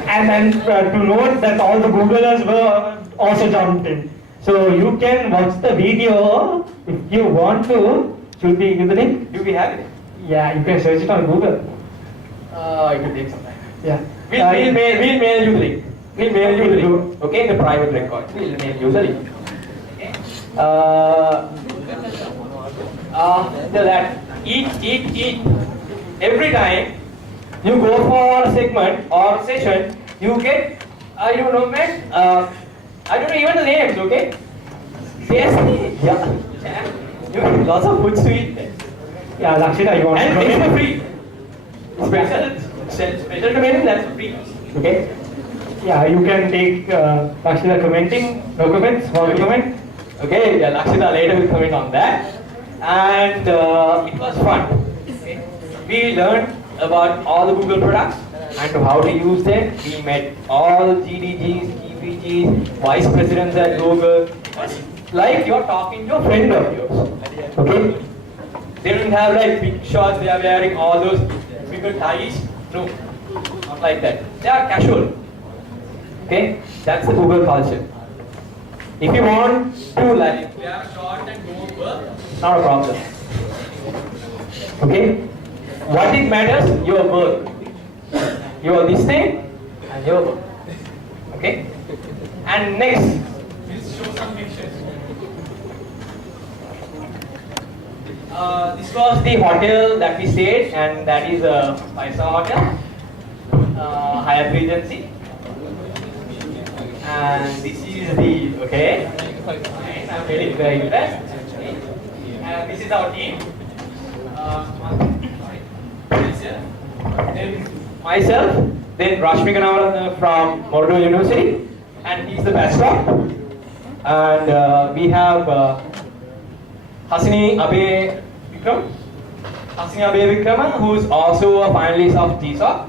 And then to note that all the Googlers were also jumped in. So you can watch the video if you want to. Should we give the link? Do we have it? Yeah, you can search it on Google. It will take some time. Yeah. We'll mail you the link. We'll mail you the link. Okay, the private record. We'll mail you the link. Okay. After that, eat. Every time you go for a segment or session, you get, I don't know, man, I don't know even the names, okay? Tasty. Yeah. You get lots of food to eat there. Yeah, Lakshita, you want And to it's come for in? free. Special comment, that's free. Okay? Yeah, you can take Lakshita commenting. No comments? Want to comment? Okay, yeah, Lakshita later will comment on that. And it was fun. Okay? We learned about all the Google products and how to use them. We met all GDGs, GPGs, vice presidents at Google. Like you're talking to a friend of yours. Okay? They don't have like big shorts, they are wearing all those bigger ties. No, not like that. They are casual. Okay? That's the Google culture. If you want to like wear short and go to work, not a problem. Okay? What it matters? Your work. Your this thing and your work. Okay? And next, we'll show some pictures. This was the hotel that we stayed, and that is a 5-star hotel, Hyatt Regency. And this is the, okay, I'm really very impressed. And this is our team. Then myself, then Rashmika Navaratna from Mordo University, and he's the best of. And we have Hasini Abe Vikrama, who's also a finalist of TSOC.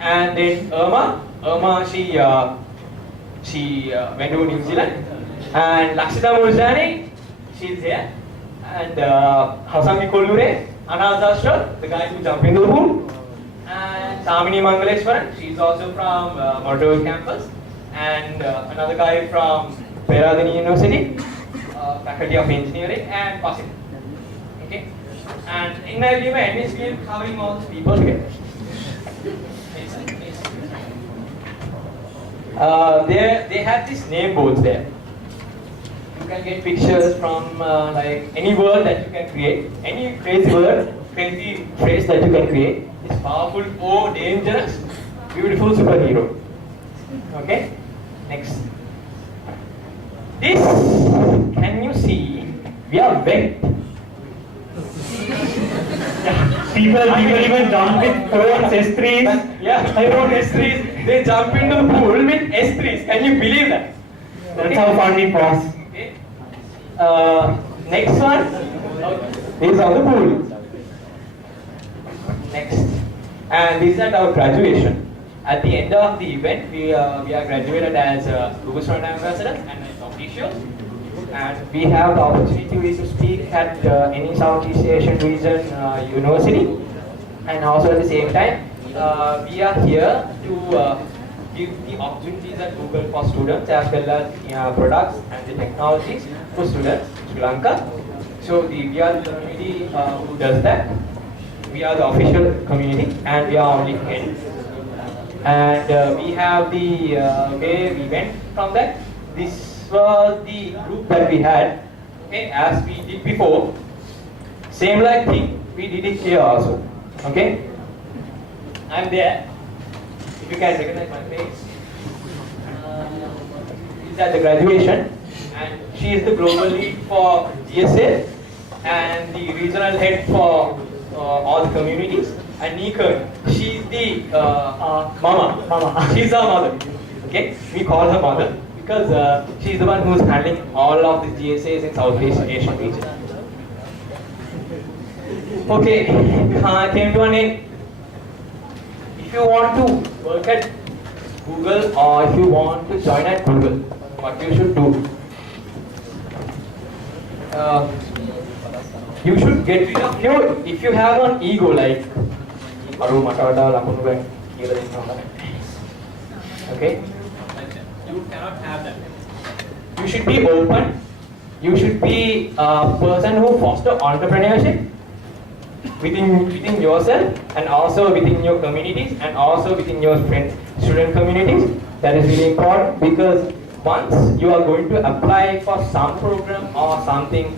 And then Irma, she went to New Zealand. And Lakshita Murzani, she's here. And Hasangi Kollure, Anand Ashra, the guy who jumped into the pool. And Samini Mangaleshwaran, she's also from Mordo campus. And another guy from Peradani University, Faculty of Engineering, and Pasit. Okay? And in NIBM admins, we are covering all these people together. They have these name boards there. You can get pictures from like any word that you can create, any crazy word, crazy phrase that you can create. It's powerful, oh, dangerous, beautiful superhero. Okay? Next. This, can you see? We are wet. People even jump with phones, S3s. Yeah, I want S3s. They jump into the pool with S3s. Can you believe that? That's how fun it was. Okay. Next one is on the pool. Next. And this is at our graduation. At the end of the event, we are graduated as Google Student Ambassadors and as officials. and we have the opportunity to speak at any Southeast Asian region university, and also at the same time we are here to give the opportunities at Google for students as well as products and the technologies for students in Sri Lanka. So we are the community who does that. We are the official community and we are only head. And we have the way we went from that. This was the group that we had, okay, as we did before. Same like thing, we did it here also. Okay? I'm there. If you can recognize my face. She's at the graduation and she is the global lead for GSA and the regional head for all the communities. And Nika, she's the mama. She's our mother. Okay, we call her mother because she's the one who's handling all of the GSAs in Southeast Asian region. Okay, came to an end. If you want to work at Google or if you want to join at Google, what you should do? You should get rid of your, if you have an ego like okay? You cannot have that. You should be open. You should be a person who fosters entrepreneurship within yourself and also within your communities and also within your student communities. That is really important because once you are going to apply for some program or something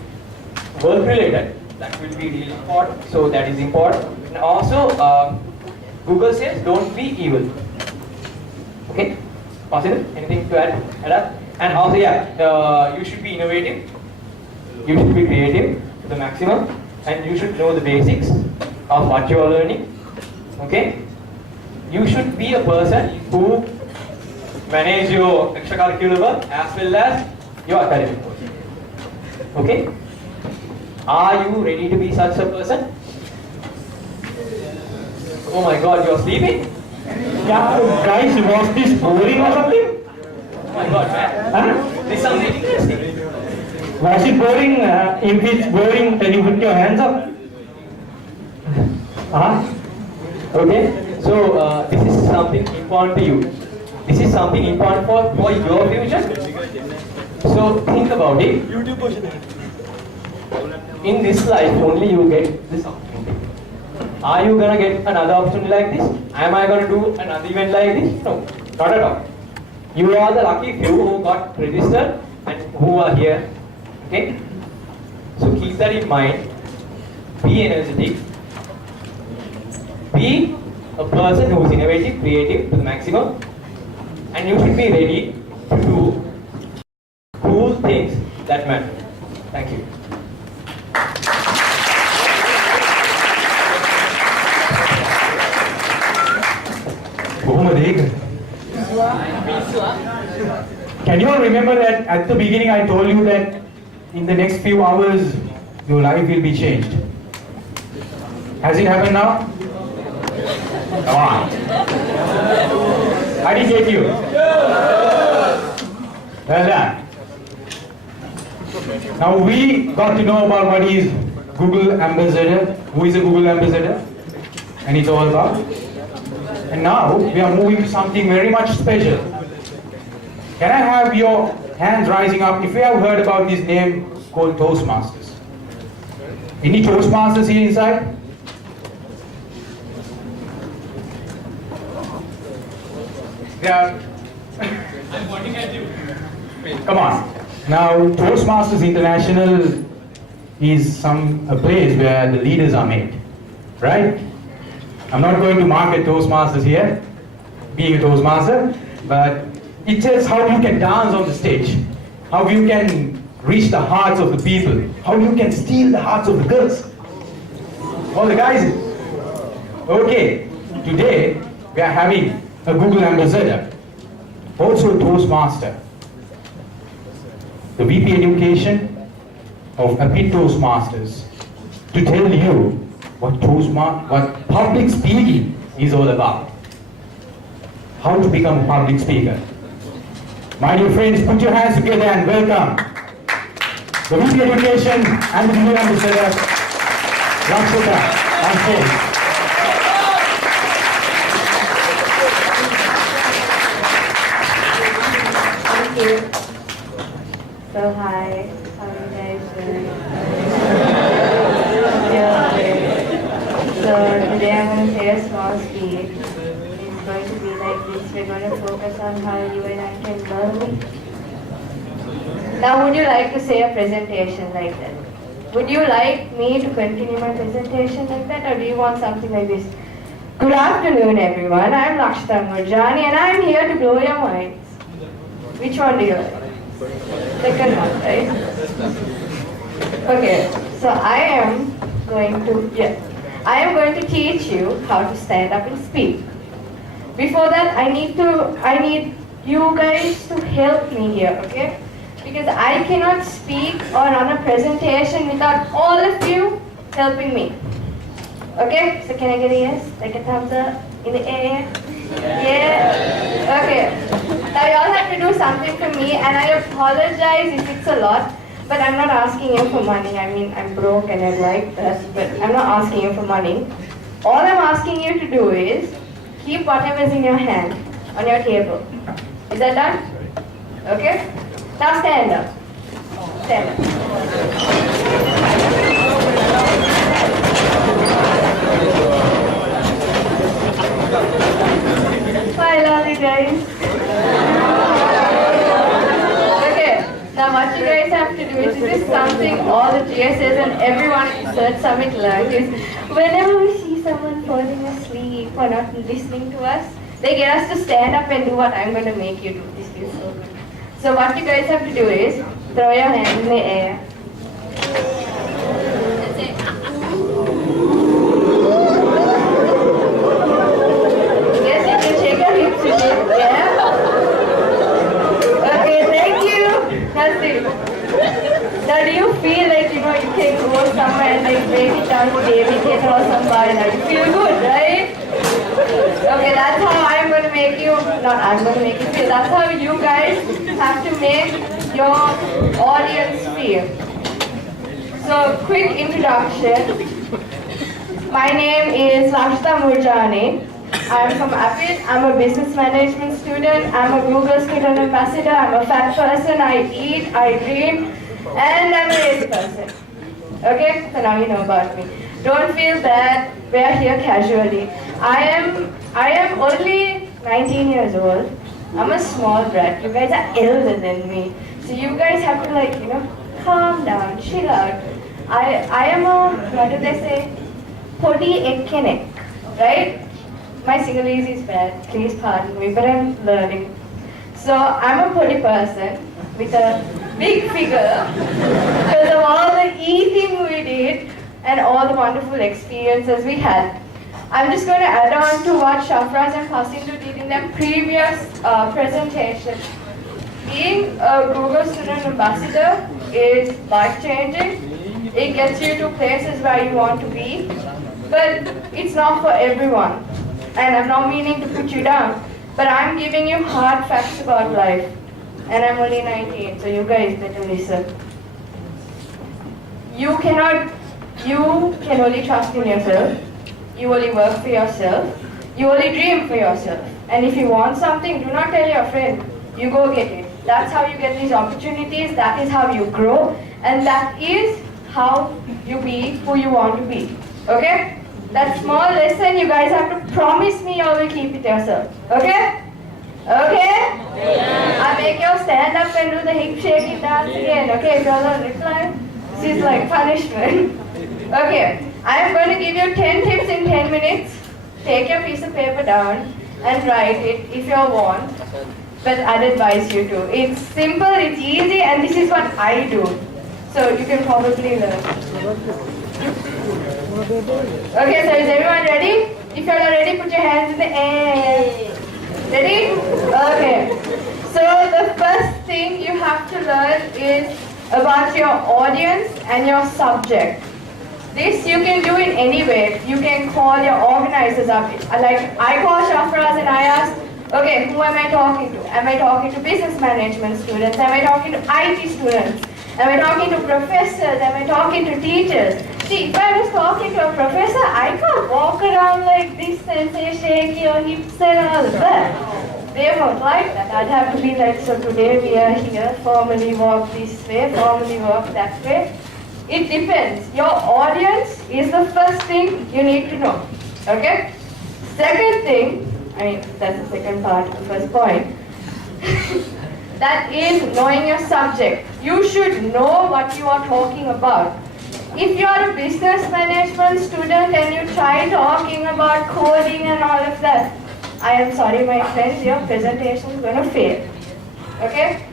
work related, that will be really important. So that is important. And also Google says don't be evil. Okay? Possible? Anything to add up? And also you should be innovative. You should be creative to the maximum. And you should know the basics of what you are learning. Okay? You should be a person who manage your extracurricular work as well as your academic work. Okay? Are you ready to be such a person? Oh my God, you're sleeping? Yeah, guys, was this boring or something? Oh my God, man. Huh? This is something interesting. Was it boring? If it's boring, then you put your hands up. Okay, so this is something important to you. This is something important for your future. So think about it. In this life, only you get this opportunity. Are you gonna get another opportunity like this? Am I gonna do another event like this? No, not at all. You are the lucky few who got registered and who are here. Okay? So keep that in mind. Be energetic. Be a person who is innovative, creative to the maximum. And you should be ready to do cool things that matter. Thank you. Can you all remember that at the beginning I told you that in the next few hours your life will be changed? Has it happened now? Come on. How did it get you? Well done. Now we got to know about what is Google Ambassador, who is a Google Ambassador, and it's all about. And now we are moving to something very much special. Can I have your hands rising up if you have heard about this name called Toastmasters? Any Toastmasters here inside? Yeah. I'm pointing at you. Come on. Now, Toastmasters International is a place where the leaders are made, right? I'm not going to market Toastmasters here, being a Toastmaster, but it tells how you can dance on the stage, how you can reach the hearts of the people, how you can steal the hearts of the girls. All the guys. Okay, today we are having a Google Ambassador, also a Toastmaster, the VP Education of APIT Toastmasters, to tell you what public speaking is all about. How to become a public speaker. My dear friends, put your hands together and welcome the VP Education and the New Ambassador, Lakshita, on stage. Thank you. So hi, how are you guys doing? Yeah. So today I'm going to say a small speech. It's going to be like this. We're going to focus on how you and I can learn. Now would you like to say a presentation like that? Would you like me to continue my presentation like that, or do you want something like this? Good afternoon everyone, I'm Lakshita Murjani and I'm here to blow your minds. Which one do you like? Second one, right? Okay, so I am going to teach you how to stand up and speak. Before that, I need you guys to help me here, okay? Because I cannot speak or run a presentation without all of you helping me. Okay, so can I get a yes? Like a thumbs up in the air? Yeah? Okay. Now you all have to do something for me, and I apologize if it's a lot, but I'm not asking you for money. I mean, I'm broke and I'd like that, but I'm not asking you for money. All I'm asking you to do is keep whatever's in your hand on your table. Is that done? Okay? Now stand up. Stand up. Bye, lovely guys. Okay, now what you guys have to do is, this is something all the GSs and everyone in Search Summit learned, is whenever we see someone falling asleep or not listening to us, they get us to stand up and do what I'm going to make you do. This feels so good. So what you guys have to do is throw your hands in the air. Yes, you can shake your hips, you shake, yeah? Okay, thank you. That's it. Now do you feel like, you can go somewhere and like break it down to David or somebody? Now you feel good, right? Okay, that's how I'm going to make you, feel. That's how you guys have to make your audience feel. So, quick introduction. My name is Lakshita Murjani. I'm from Apit. I'm a business management student. I'm a Google student ambassador. I'm a fat person. I eat, I dream, and I'm a lazy person. Okay, so now you know about me. Don't feel bad. We're here casually. I am only 19 years old. I'm a small brat. You guys are older than me. So you guys have to calm down, chill out. I am a, what do they say? Podi ekkenek, right? My Sinhalese is bad, please pardon me, but I'm learning. So I'm a podi person with a big figure because of all the eating we did and all the wonderful experiences we had. I'm just going to add on to what Shafraz and Hasindu did in their previous presentation. Being a Google Student Ambassador is life-changing. It gets you to places where you want to be, but it's not for everyone. And I'm not meaning to put you down, but I'm giving you hard facts about life. And I'm only 19, so you guys better listen. You can only trust in yourself. You only work for yourself. You only dream for yourself. And if you want something, do not tell your friend. You go get it. That's how you get these opportunities. That is how you grow. And that is how you be who you want to be. Okay? That small lesson, you guys have to promise me you will keep it yourself. Okay? Okay? Yeah. I make you stand up and do the hip shaking dance again. Okay, if you don't reply, this is like punishment. Okay. I am going to give you 10 tips in 10 minutes. Take your piece of paper down and write it if you want. But I'd advise you to. It's simple, it's easy, and this is what I do. So you can probably learn. Okay, so is everyone ready? If you're not ready, put your hands in the air. Ready? Okay. So the first thing you have to learn is about your audience and your subject. This you can do in any way. You can call your organizers up. Like I call Shafraz and I ask, okay, who am I talking to? Am I talking to business management students? Am I talking to IT students? Am I talking to professors? Am I talking to teachers? See, if I was talking to a professor, I can't walk around like this and say shake your hips and all that. They won't like that. I'd have to be like, so today we are here, formally walk this way, formally walk that way. It depends. Your audience is the first thing you need to know. Okay? Second thing, I mean, that's the second part of the first point. That is knowing your subject. You should know what you are talking about. If you are a business management student and you try talking about coding and all of that, I am sorry my friends, your presentation is going to fail. Okay?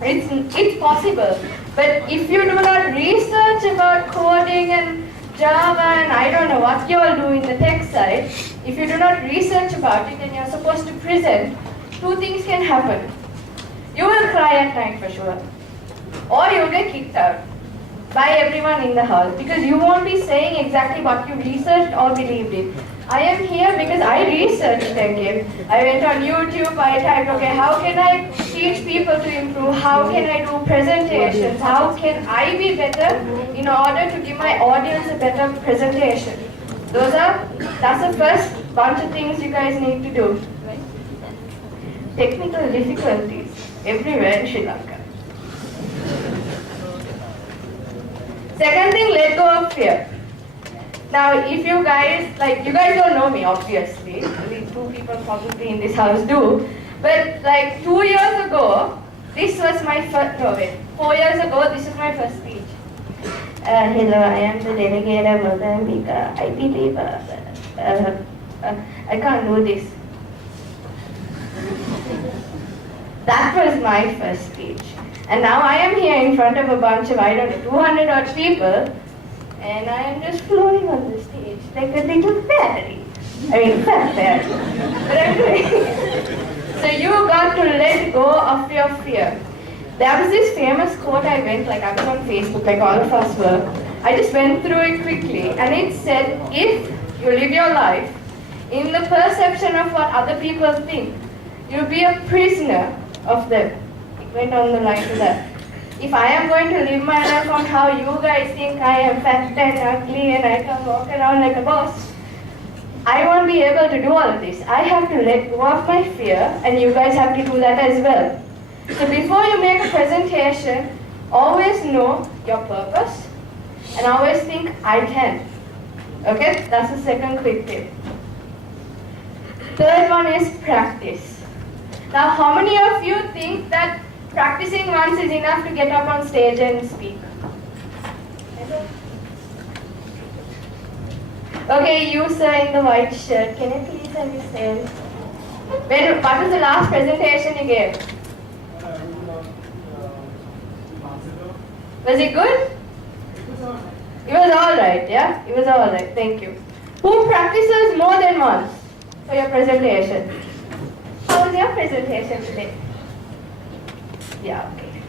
It's possible. But if you do not research about coding and Java and I don't know what you all do in the tech side, if you do not research about it and you're supposed to present, two things can happen. You will cry at night for sure. Or you'll get kicked out by everyone in the house because you won't be saying exactly what you researched or believed in. I am here because I researched again. I went on YouTube, I typed, okay, how can I teach people to improve? How can I do presentations? How can I be better in order to give my audience a better presentation? That's the first bunch of things you guys need to do. Technical difficulties everywhere in Sri Lanka. Second thing, let go of fear. Now, if you guys don't know me, obviously. Only two people probably in this house do. But like 2 years ago, this was my first, 4 years ago, this was my first speech. Hello, I am the delegate of Mozambique. I believe, I can't do this. That was my first speech. And now I am here in front of a bunch of, 200 odd people. And I am just floating on the stage like a little fairy. Fat fairy. But I'm doing it. So you got to let go of your fear. There was this famous quote I was on Facebook, like all of us were. I just went through it quickly. And it said, if you live your life in the perception of what other people think, you'll be a prisoner of them. It went on the line to that. If I am going to live my life on how you guys think I am fat and ugly and I can walk around like a boss, I won't be able to do all of this. I have to let go of my fear and you guys have to do that as well. So before you make a presentation, always know your purpose and always think, I can. Okay? That's the second quick tip. Third one is practice. Now, how many of you think that practicing once is enough to get up on stage and speak? Okay, you sir in the white shirt, can you please understand? What was the last presentation you gave? Was it good? It was alright, yeah? It was alright, thank you. Who practices more than once for your presentation? How was your presentation today? Yeah, okay.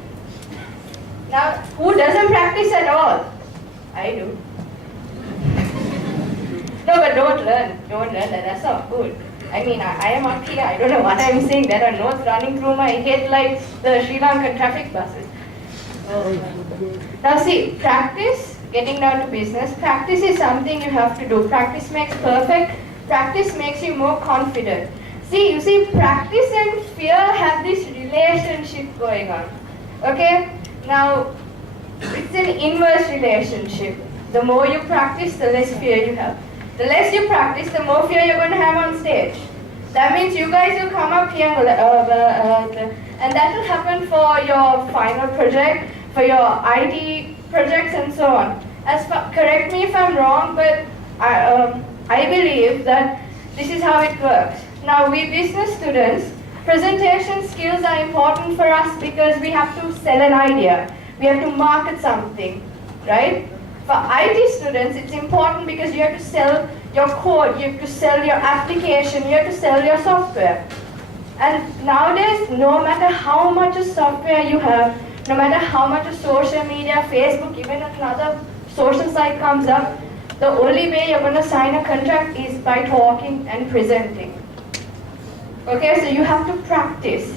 Now, who doesn't practice at all? I do. No, but don't learn. Don't learn that. That's not good. I am up here. I don't know what I'm saying. There are notes running through my head like the Sri Lankan traffic buses. Now see, practice, getting down to business, practice is something you have to do. Practice makes perfect. Practice makes you more confident. See, you see, practice and fear have this relationship going on. Okay? Now, it's an inverse relationship. The more you practice, the less fear you have. The less you practice, the more fear you're going to have on stage. That means you guys will come up here and and that will happen for your final project, for your IT projects and so on. Correct me if I'm wrong, but I believe that this is how it works. Now, we business students, presentation skills are important for us because we have to sell an idea. We have to market something, right? For IT students, it's important because you have to sell your code, you have to sell your application, you have to sell your software. And nowadays, no matter how much of software you have, no matter how much of social media, Facebook, even another social site comes up, the only way you're going to sign a contract is by talking and presenting. Okay, so you have to practice.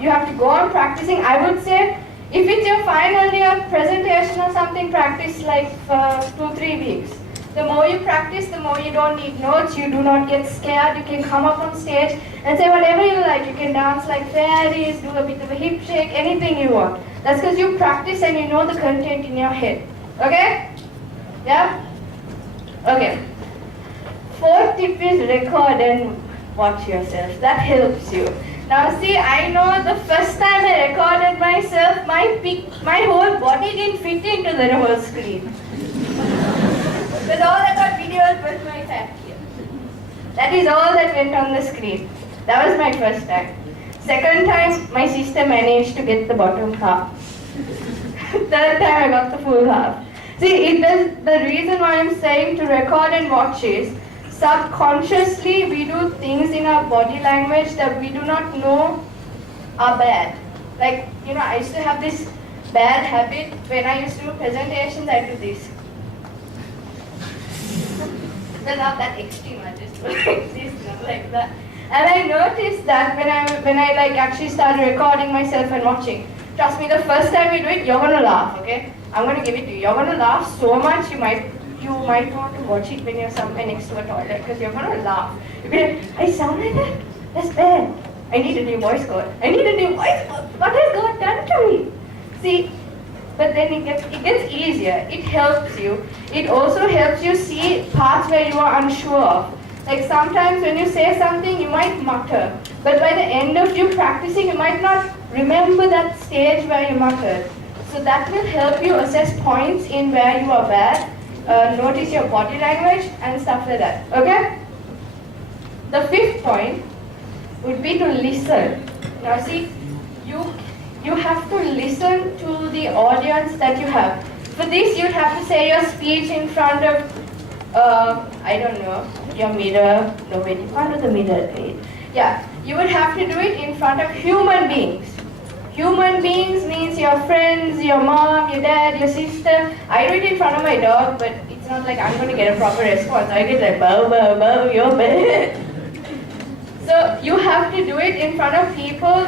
You have to go on practicing. I would say If it's your final year presentation or something, practice like for 2-3 weeks. The more you practice, the more you don't need notes, you do not get scared, you can come up on stage and say whatever you like. You can dance like fairies, do a bit of a hip shake, anything you want. That's because you practice and you know the content in your head. Okay? Yeah? Okay. Fourth tip is record and watch yourself. That helps you. Now see, I know the first time I recorded myself, my whole body didn't fit into the whole screen. Because all I got videos was my fat here. That is all that went on the screen. That was my first time. Second time, my sister managed to get the bottom half. Third time, I got the full half. See, the reason why I'm saying to record and watch is, subconsciously we do things in our body language that we do not know are bad. Like, you know, I used to have this bad habit when I used to do presentations, I do this. Well, not that extreme, I just do like this, not like that. And I noticed that when I like actually started recording myself and watching. Trust me, the first time you do it, you're gonna laugh, okay? I'm gonna give it to you. You're gonna laugh so much you might want to watch it when you're somewhere next to a toilet because you're gonna laugh. You'll be like, I sound like that? That's bad. I need a new voice code. I need a new voice code. What has God done to me? See, but then it gets easier. It helps you. It also helps you see parts where you are unsure of. Like sometimes when you say something, you might mutter. But by the end of you practicing, you might not remember that stage where you muttered. So that will help you assess points in where you are bad, notice your body language and stuff like that. Okay? The fifth point would be to listen. Now see, you have to listen to the audience that you have. For this, you'd have to say your speech in front of, I don't know, your mirror. No, wait, in front of the mirror. Wait. Yeah, you would have to do it in front of human beings. Human beings means your friends, your mom, your dad, your sister. I do it in front of my dog, but it's not like I'm going to get a proper response. I get like, bow, bow, bow, you're bad. So you have to do it in front of people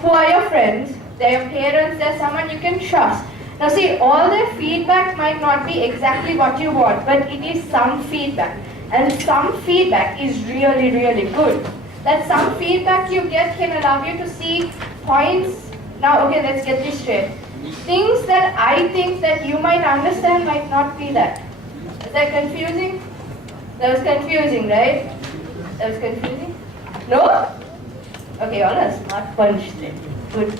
who are your friends, they're your parents, they're someone you can trust. Now see, all their feedback might not be exactly what you want, but it is some feedback. And some feedback is really, really good. That some feedback you get can allow you to see points. Now, okay, let's get this straight. Things that I think that you might understand might not be that. Is that confusing? That was confusing, right? That was confusing? No? Okay, all are smart bunch then. Good.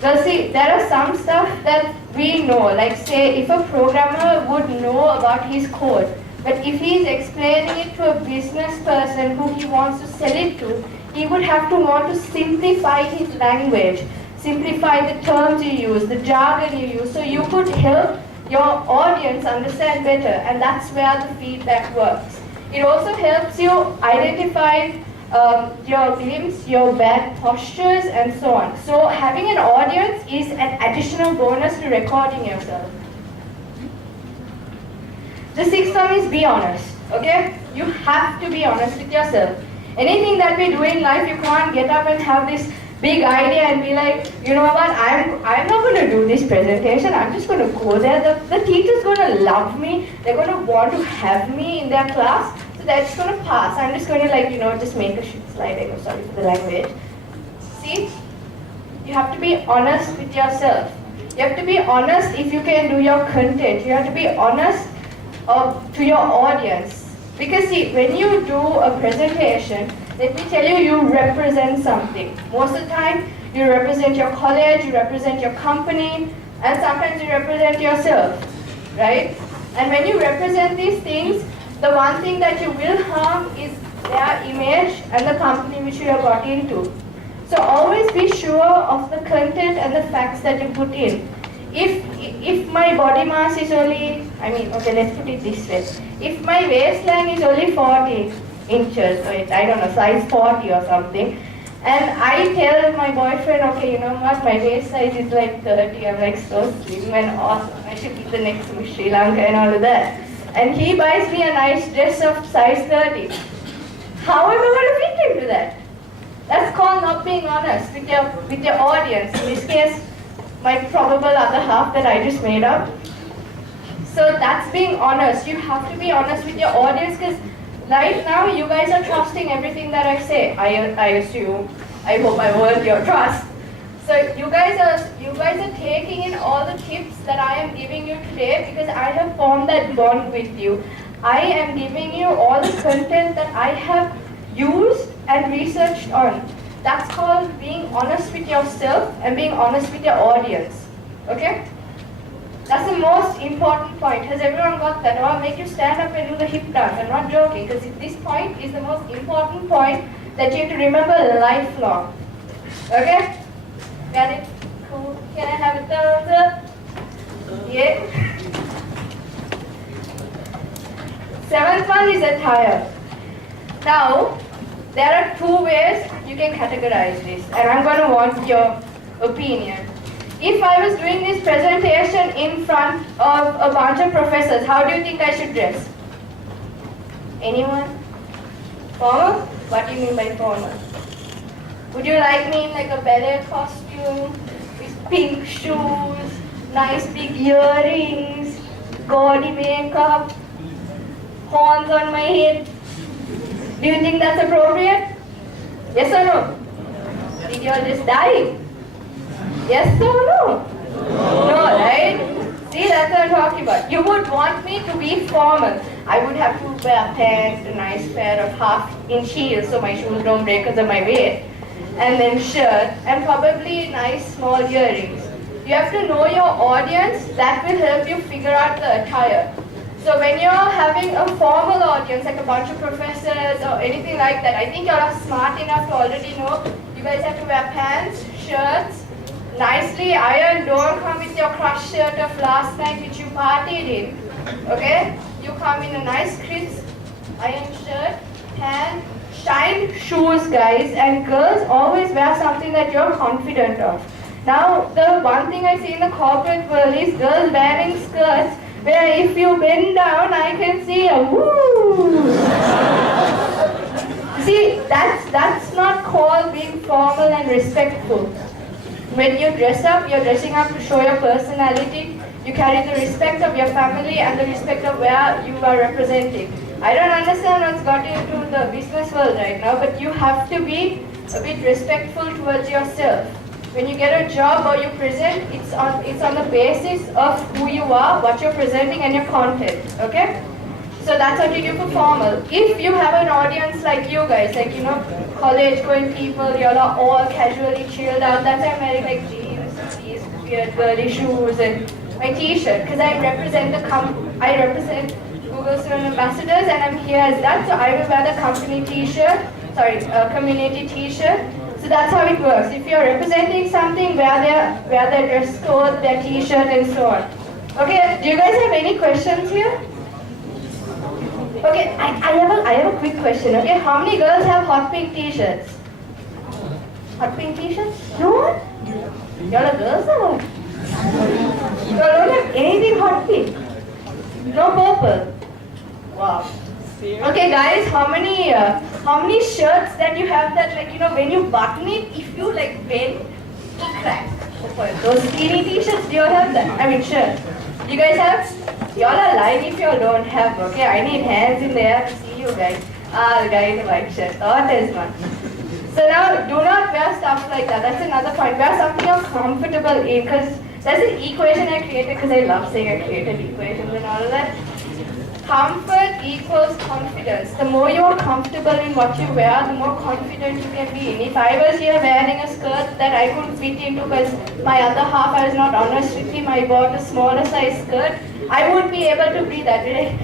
So see, there are some stuff that we know, like say if a programmer would know about his code, but if he is explaining it to a business person who he wants to sell it to, he would have to want to simplify his language, simplify the terms you use, the jargon you use, so you could help your audience understand better, and that's where the feedback works. It also helps you identify your glimpse, your bad postures, and so on. So having an audience is an additional bonus to recording yourself. The sixth one is be honest, okay? You have to be honest with yourself. Anything that we do in life, you can't get up and have this big idea and be like, you know what, I'm not going to do this presentation, I'm just going to go there. The teacher's going to love me, they're going to want to have me in their class, so that's going to pass. I'm just going to just make a shit slide, I'm sorry for the language. See, you have to be honest with yourself. You have to be honest if you can do your content. You have to be honest to your audience. Because see, when you do a presentation, let me tell you, you represent something. Most of the time, you represent your college, you represent your company, and sometimes you represent yourself, right? And when you represent these things, the one thing that you will harm is their image and the company which you have got into. So always be sure of the content and the facts that you put in. If my body mass is only, okay, let's put it this way. If my waistline is only 40 inches, I don't know, size 40 or something, and I tell my boyfriend, okay, you know what, my waist size is like 30, I'm like so slim and awesome, I should be the next Miss Sri Lanka and all of that. And he buys me a nice dress of size 30. How am I going to fit into that? That's called not being honest with your audience. In this case, my probable other half that I just made up. So that's being honest. You have to be honest with your audience because right now you guys are trusting everything that I say. I assume. I hope I earned your trust. So you guys are taking in all the tips that I am giving you today because I have formed that bond with you. I am giving you all the content that I have used and researched on. That's called being honest with yourself and being honest with your audience. Okay? That's the most important point. Has everyone got that? I'll make you stand up and do the hip dance. I'm not joking because this point is the most important point that you have to remember lifelong. Okay? Got it? Cool. Can I have a thumbs up? Yeah. Seventh one is attire. Now, there are two ways you can categorize this, and I'm going to want your opinion. If I was doing this presentation in front of a bunch of professors, how do you think I should dress? Anyone? Formal? What do you mean by formal? Would you like me in like a ballet costume, with pink shoes, nice big earrings, gaudy makeup, horns on my head? Do you think that's appropriate? Yes or no? Did you all just die? Yes or no? No, right? See, that's what I'm talking about. You would want me to be formal. I would have to wear pants, a nice pair of half-inch heels so my shoes don't break because of my weight, and then shirt, and probably nice small earrings. You have to know your audience. That will help you figure out the attire. So when you're having a formal audience, like a bunch of professors or anything like that, I think you're smart enough to already know you guys have to wear pants, shirts, nicely ironed. Don't come with your crushed shirt of last night which you partied in. Okay? You come in a nice crisp ironed shirt, pants, shined shoes, guys, and girls always wear something that you're confident of. Now, the one thing I see in the corporate world is girls wearing skirts where if you bend down, I can see a woo. See, that's not called being formal and respectful. When you dress up, you're dressing up to show your personality. You carry the respect of your family and the respect of where you are representing. I don't understand what's got into the business world right now, but you have to be a bit respectful towards yourself. When you get a job or you present, it's on the basis of who you are, what you're presenting, and your content. Okay? So that's what you do for formal. If you have an audience like you guys, like college-going people, you all are all casually chilled out. That's why I'm wearing like jeans, these weird girly shoes, and my T-shirt, because I represent Google Student Ambassadors, and I'm here as that. So I will wear the company T-shirt, community T-shirt. So that's how it works. If you're representing something, wear their dress code, their T-shirt, and so on. Okay, do you guys have any questions here? Okay, I have a quick question. Okay, how many girls have hot pink T-shirts? Hot pink T-shirts? No one? Y'all are girls or what? You don't have anything hot pink? No purple? Wow. Okay guys, how many shirts that you have that when you button it, if you bend, it cracks. Those skinny T-shirts, do you all have that? I mean shirts. You guys have? Y'all are lying if y'all don't have, okay? I need hands in there to see you guys. Ah, the guy in the white shirt. Oh, there's one. So now, do not wear stuff like that. That's another point. Wear something you're comfortable in, because there's an equation I created, because I love saying I created equations and all of that. Comfort equals confidence. The more you are comfortable in what you wear, the more confident you can be in. If I was here wearing a skirt that I couldn't fit into because my other half, I was not honest with him, I bought a smaller size skirt, I wouldn't be able to breathe that way.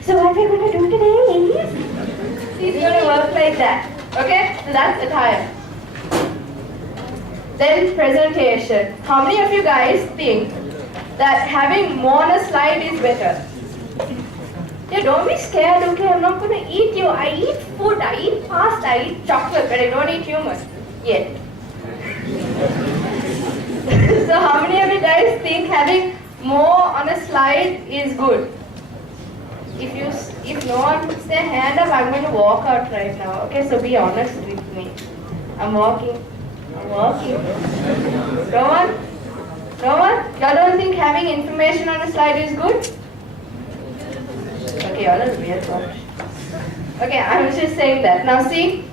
So what we're going to do today is, it's going to work like that. Okay? So that's attire. Then presentation. How many of you guys think that having more on a slide is better? Yeah, don't be scared, okay? I'm not going to eat you. I eat food, I eat pasta, I eat chocolate, but I don't eat humans. Yet. So how many of you guys think having more on a slide is good? if no one puts their hand up, I'm going to walk out right now. Okay, so be honest with me. I'm walking. I'm walking. No one? No one? Y'all don't think having information on a slide is good? Okay, y'all are weird bunch. Okay, I was just saying that. Now see,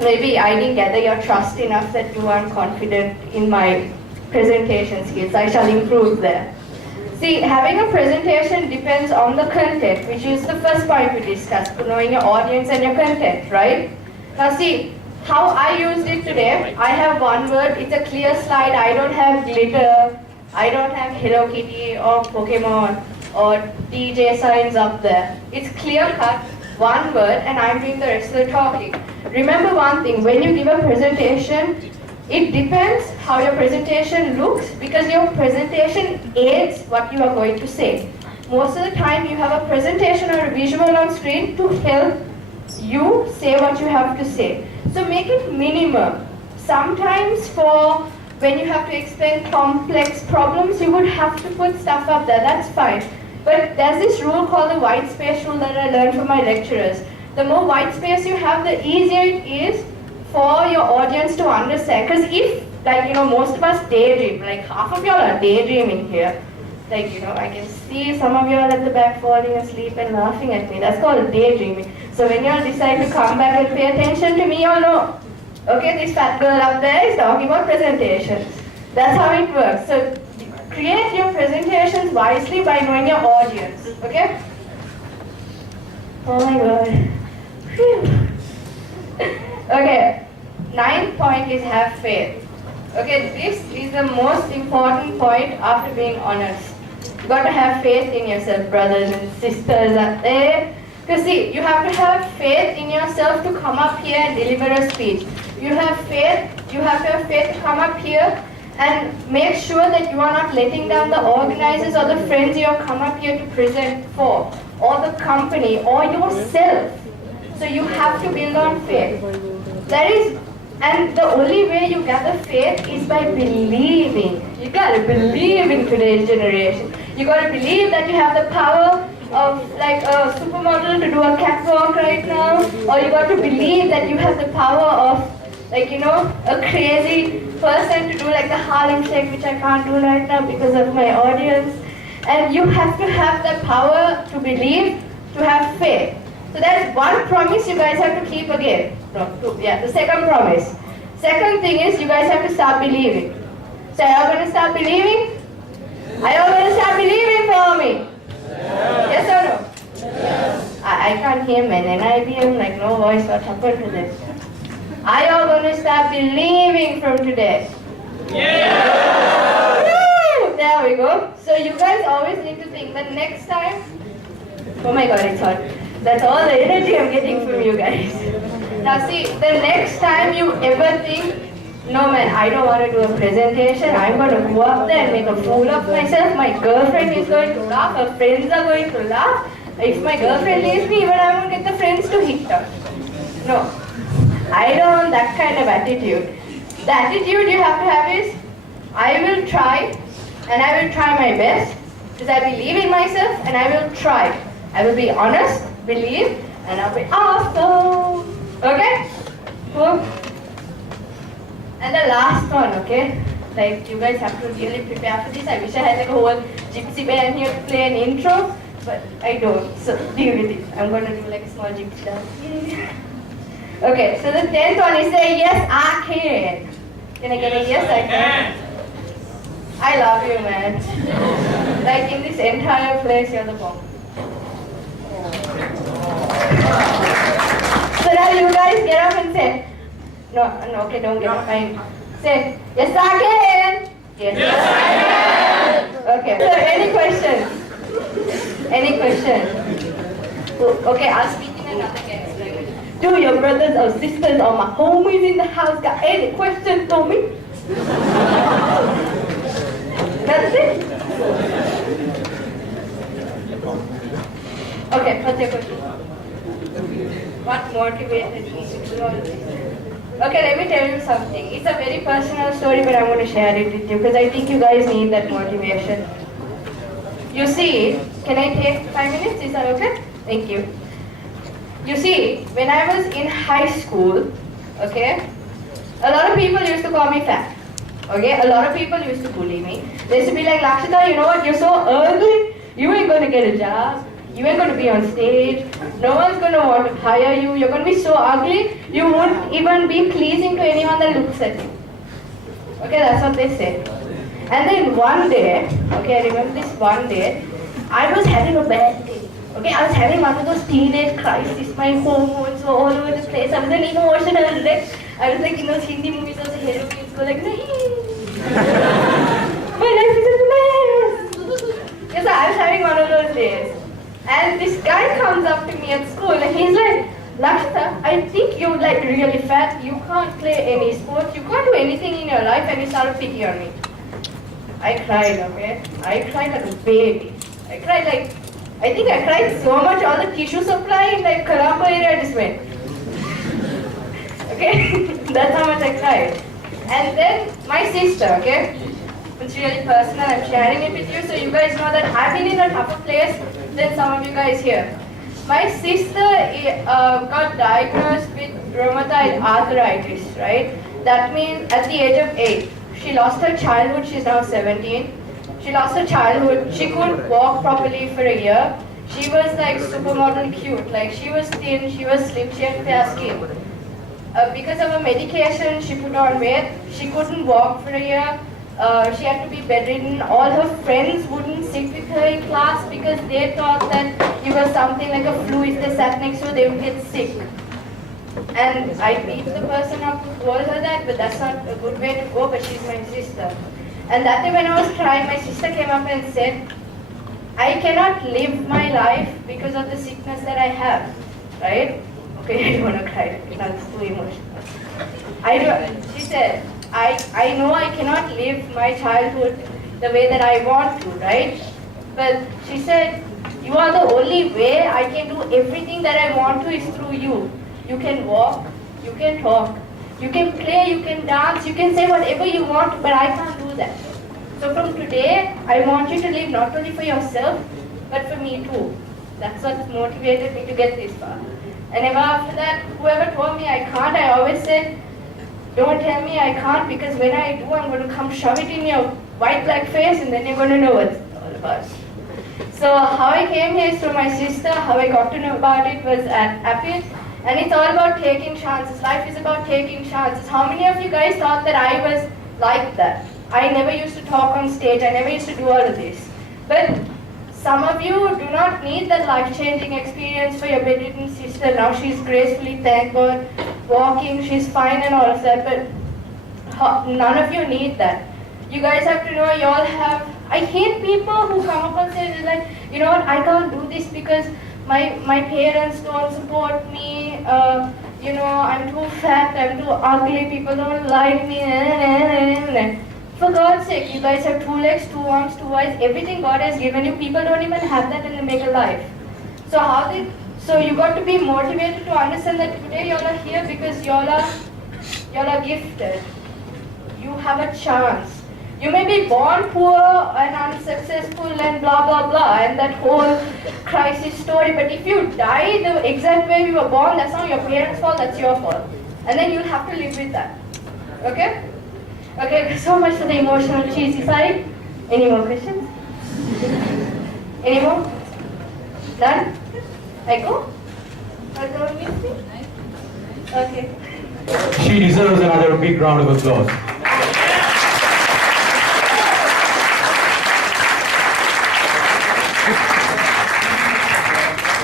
maybe I didn't gather your trust enough that you aren't confident in my presentation skills. I shall improve there. See, having a presentation depends on the content, which is the first point we discussed, knowing your audience and your content, right? Now see, how I used it today, I have one word, it's a clear slide, I don't have glitter, I don't have Hello Kitty or Pokemon or DJ signs up there. It's clear cut, one word, and I'm doing the rest of the talking. Remember one thing, when you give a presentation, it depends how your presentation looks because your presentation aids what you are going to say. Most of the time you have a presentation or a visual on screen to help you say what you have to say. So make it minimum. Sometimes for when you have to explain complex problems, you would have to put stuff up there, that's fine. But there's this rule called the white space rule that I learned from my lecturers. The more white space you have, the easier it is for your audience to understand. Because if, like, most of us daydream, like half of y'all are daydreaming here. Like, I can see some of y'all at the back falling asleep and laughing at me. That's called daydreaming. So when y'all decide to come back and pay attention to me, y'all know, okay, this fat girl up there is talking about presentations. That's how it works. So create your presentations wisely by knowing your audience, okay? Oh my God. Phew. Okay, 9th point is have faith. Okay, this is the most important point after being honest. You got to have faith in yourself, brothers and sisters out there. Because see, you have to have faith in yourself to come up here and deliver a speech. You have to have faith to come up here and make sure that you are not letting down the organizers or the friends you have come up here to present for, or the company, or yourself. So you have to build on faith. And the only way you gather faith is by believing. You gotta believe in today's generation. You gotta believe that you have the power of like a supermodel to do a catwalk right now, or you got to believe that you have the power of like a crazy person to do like the Harlem Shake, which I can't do right now because of my audience. And you have to have the power to believe, to have faith. So that's one promise you guys have to keep again. The second promise. Second thing is you guys have to start believing. So are y'all going to start believing? Are y'all going to start believing for me? Yes or no? Yes. I can't hear men. NIBM, like no voice, what happened to this? Are y'all going to start believing from today? Yeah! Woo! There we go. So you guys always need to think that next time, oh my God, it's hot. That's all the energy I'm getting from you guys. Now see, the next time you ever think, no man, I don't want to do a presentation, I'm going to go up there and make a fool of myself, my girlfriend is going to laugh, her friends are going to laugh, if my girlfriend leaves me, even I won't get the friends to hit her. No, I don't want that kind of attitude. The attitude you have to have is, I will try, and I will try my best, because I believe in myself, and I will try. I will be honest, believe, and I'll be awesome. Okay? Cool. And the last one, okay? Like, you guys have to really prepare for this. I wish I had like a whole gypsy band here to play an intro, but I don't. So, deal with it. I'm going to do like a small gypsy dance. Okay, so the 10th one is say, yes, I can. Can I get a yes, I can? I love you, man. Like, in this entire place, you're the bomb. So now you guys get up and say, no, okay, don't get up. Fine. Say, yes, I can. Yes, I can. Okay. So any questions? Any questions? Okay, I'll speak in another case. Like, do your brothers or sisters or my homies in the house got any questions for me? That's it. Okay, what's your question? What motivated me to do all this? Okay, let me tell you something. It's a very personal story, but I'm going to share it with you because I think you guys need that motivation. You see, can I take 5 minutes? Is that okay? Thank you. You see, when I was in high school, okay, a lot of people used to call me fat. Okay, a lot of people used to bully me. They used to be like, Lakshita, you know what, you're so ugly, you ain't going to get a job, you ain't going to be on stage, no one's going to want to hire you, you're going to be so ugly, you won't even be pleasing to anyone that looks at you. Okay, that's what they said. And then one day, okay, I remember this one day, I was having a bad day. Okay, I was having one of those teenage crises, my hormones were all over the place, I was an emotional wreck. I was like in those Hindi movies, those heroines go like, my life is a mess. Yes, I was having one of those days. And this guy comes up to me at school and he's like, Lakshita, I think you're like really fat, you can't play any sports, you can't do anything in your life, and he started picking on me. I cried, okay? I cried like a baby. I cried like, I think I cried so much, all the tissue supply in like Colombo area just went. Okay, that's how much I cried. And then my sister, okay, it's really personal, I'm sharing it with you so you guys know that I've been in a tougher place than some of you guys here. My sister got diagnosed with rheumatoid arthritis, right? That means at the age of 8, she lost her childhood, she's now 17. She lost her childhood, she couldn't walk properly for a year. She was like supermodel cute, like she was thin, she was slim, she had fair skin. Because of her medication, she put on weight. She couldn't walk for a year. She had to be bedridden. All her friends wouldn't sit with her in class because they thought that it was something like a flu. If they sat next to her, they would get sick. And I beat the person up who told her that, but that's not a good way to go, but she's my sister. And that day when I was crying, my sister came up and said, I cannot live my life because of the sickness that I have, right? Okay, I don't want to cry, it's too emotional. She said, I know I cannot live my childhood the way that I want to, right? But she said, you are the only way I can do everything that I want to is through you. You can walk, you can talk, you can play, you can dance, you can say whatever you want, but I can't do that. So from today, I want you to live not only for yourself, but for me too. That's what motivated me to get this far. And ever after that, whoever told me I can't, I always said, don't tell me I can't, because when I do, I'm going to come shove it in your white black face and then you're going to know what it's all about. So how I came here is through my sister. How I got to know about it was at APIT. And it's all about taking chances. Life is about taking chances. How many of you guys thought that I was like that? I never used to talk on stage. I never used to do all of this. But some of you do not need that life-changing experience for your bedridden sister. Now she's gracefully, thank God, walking, she's fine and all of that, but none of you need that. You guys have to know you all have, I hate people who come up and say, like, you know what, I can't do this because my parents don't support me, you know, I'm too fat, I'm too ugly, people don't like me. For God's sake, you guys have 2 legs, 2 arms, 2 eyes, everything God has given you. People don't even have that and they make a life. So you got to be motivated to understand that today y'all are here because y'all are gifted. You have a chance. You may be born poor and unsuccessful and blah blah blah and that whole crisis story, but if you die the exact way you were born, that's not your parents' fault, that's your fault. And then you'll have to live with that. Okay? Okay, so much for the emotional cheesy side. Any more questions? Any more? Done? I go? Are you going with me? Okay. She deserves another big round of applause.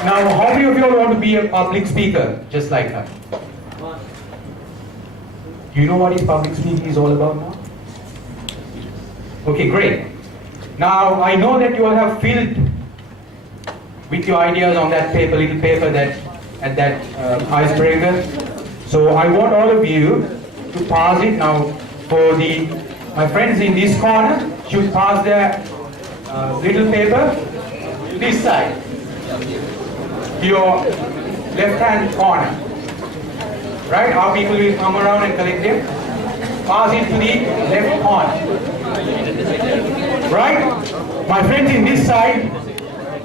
Now, how many of you all want to be a public speaker, just like her? Do you know what public speaking is all about now? Okay, great. Now, I know that you all have filled with your ideas on that paper, little paper at that icebreaker. So I want all of you to pass it now. My friends in this corner should pass their little paper to this side, to your left-hand corner. Right? Our people will come around and collect them. Pass it to the left corner. Right? My friends in this side,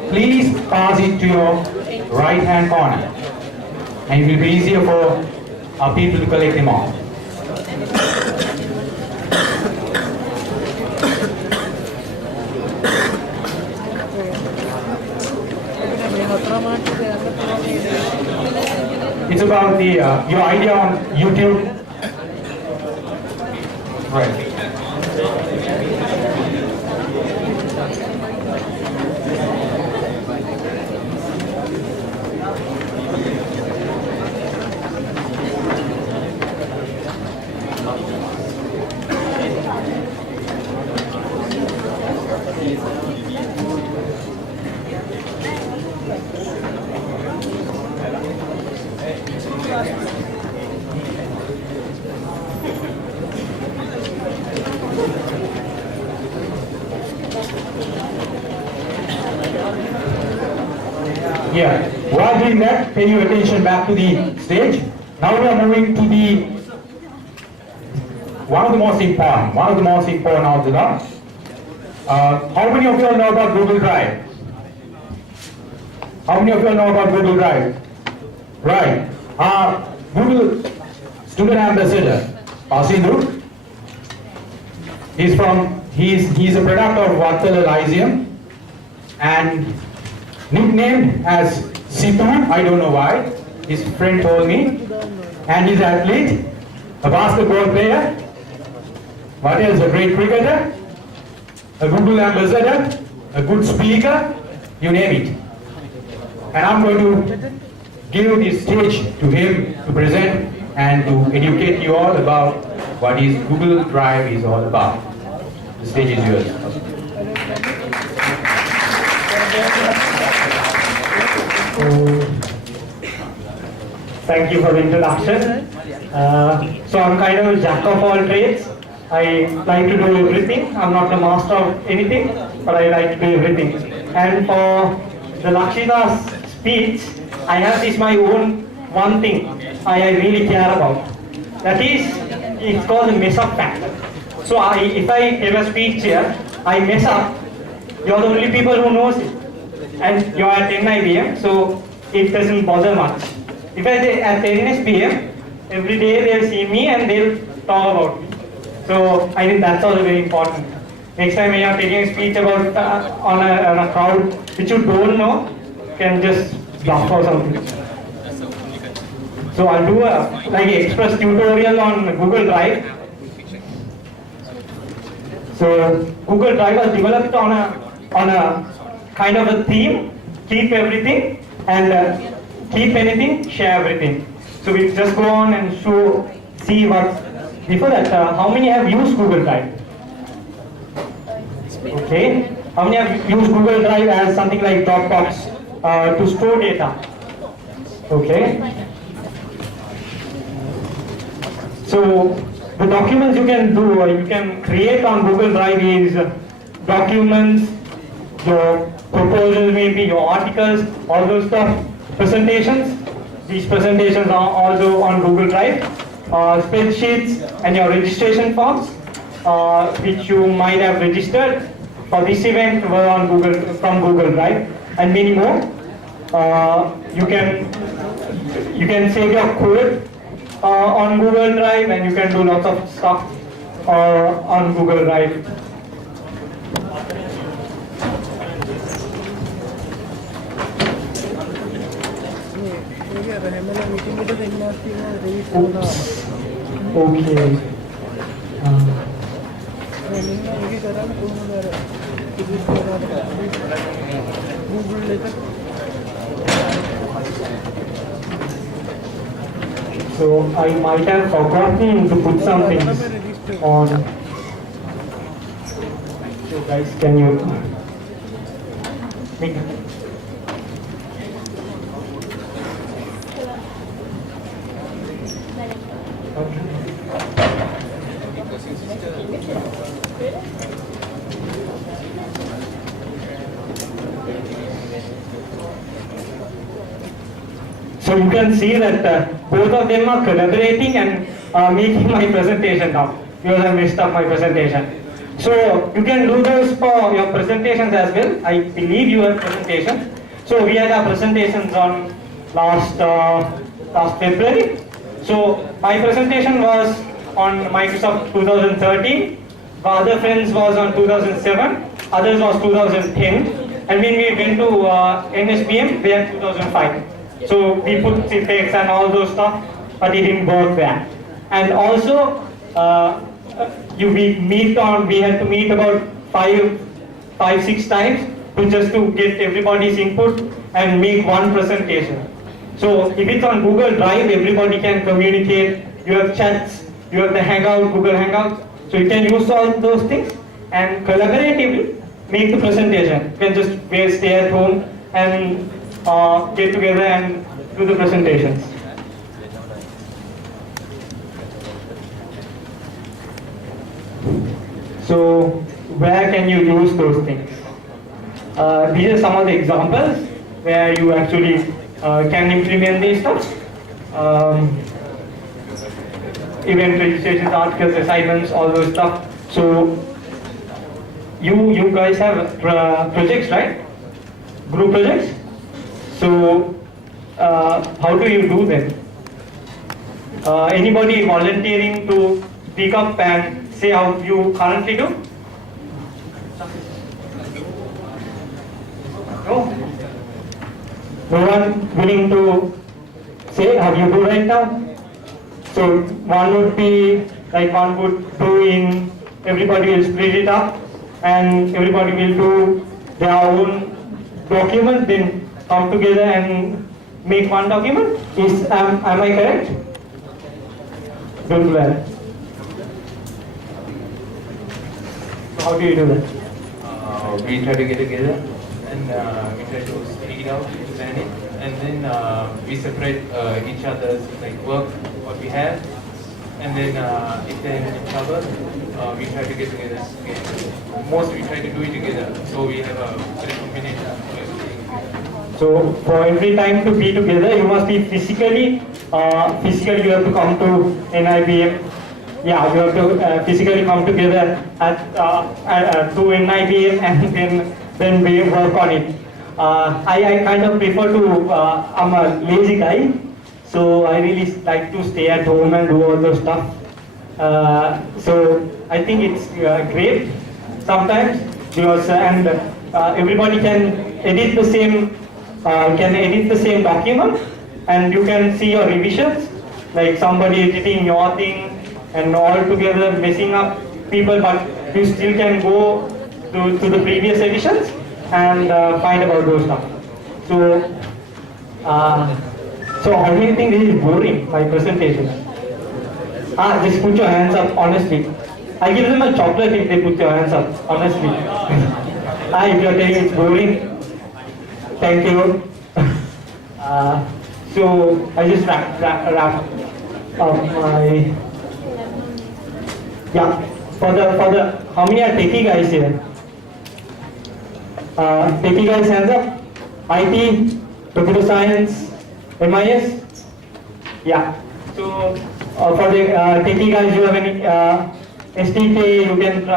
please pass it to your right hand corner, and it will be easier for our people to collect them all. It's about the your idea on YouTube. Right. Yeah, while doing that, pay your attention back to the stage. Now we are moving to the one of the most important of the lot. How many of you all know about Google Drive? How many of you all know about Google Drive? Right. Google student ambassador, Sindhu. He's a product of Vatsala Lyceum and nicknamed as Situ, I don't know why, his friend told me, and he's an athlete, a basketball player, what else, a great cricketer, a Google ambassador, a good speaker, you name it. And I'm going to give this stage to him to present and to educate you all about what is Google Drive is all about. The stage is yours. Thank you for the introduction. So I'm kind of a jack of all trades. I like to do everything. I'm not a master of anything, but I like to do everything. And for the Lakshita's speech, I have this my own one thing I really care about. That is, it's called the mess up factor. So if I give a speech here, I mess up, you're the only people who knows it. And you're at NIBM, so it doesn't bother much. If I say at NSBM, every day they'll see me and they'll talk about me. So I think that's also very important. Next time when you're taking a speech about on a crowd which you don't know, you can just bluff or something. So I'll do a express tutorial on Google Drive. So Google Drive was developed on a kind of a theme: keep everything and keep anything, share everything. So we just go on and see what. Before that, how many have used Google Drive? Okay. How many have used Google Drive as something like Dropbox to store data? Okay. So the documents you can do, you can create on Google Drive is documents, your proposals, maybe your articles, all those stuff, presentations. These presentations are also on Google Drive. Spreadsheets and your registration forms, which you might have registered for this event, were on from Google Drive, and many more. You can save your code on Google Drive, and you can do lots of stuff on Google Drive. Oops. Okay. So I might have forgotten to put some things on. So guys, can you make So you can see that both of them are collaborating and making my presentation now, because I messed up my presentation. So you can do this for your presentations as well. I believe you have presentations. So we had our presentations on last February. So my presentation was on Microsoft 2013. My other friends was on 2007. Others was 2010. And when we went to NSBM, we had 2005. So we put effects and all those stuff, but it didn't work there. And also, we had to meet about 5-6 times just to get everybody's input and make one presentation. So if it's on Google Drive, everybody can communicate. You have chats, you have the Hangout, Google Hangouts. So you can use all those things and collaboratively make the presentation. You can just stay at home and get together and do the presentations. So where can you use those things? These are some of the examples where you actually can implement these stuff. Event registrations, articles, assignments, all those stuff. So you guys have projects, right? Group projects. So how do you do them? Anybody volunteering to pick up and say how you currently do? No? No one willing to say how you do right now? So one would be like one would do in, everybody will split it up and everybody will do their own document, then come together and make one document. Am I correct? Don't do that. How do you do that? We try to get together and we try to speak it out, plan it, and then we separate each other's work, what we have, and then if they're in trouble, we try to get together. Most we try to do it together, so we have a good combination of everything. So for every time to be together, you must be physically you have to come to NIBM. Yeah, you have to physically come together to NIBM and then we work on it. I kind of prefer to, I'm a lazy guy, so I really like to stay at home and do all those stuff. So I think it's great sometimes because everybody can edit the same document and you can see your revisions, like somebody editing your thing and all together messing up people, but you still can go to the previous editions and find about those stuff. So I really think this is boring, my presentation. Just put your hands up, honestly. I give them a chocolate if they put their hands up, honestly. If you're telling it's boring, thank you. So I just wrap up my. Yeah, for the how many are techie guys here? Techie guys, hands up. IT, computer science, MIS. Yeah. So for the techie guys, you have any SDK? You can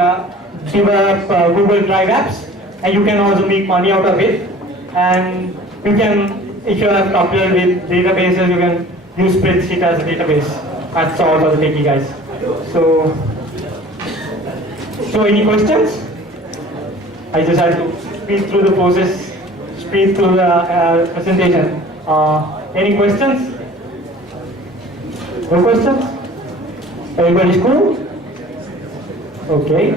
develop Google Drive apps, and you can also make money out of it. And you can, if you have coupled with databases, you can use spreadsheet as a database. That's all for the techie guys. So any questions? I just had to speed through the process, speed through the presentation. Any questions? No questions? Everybody's cool? Okay.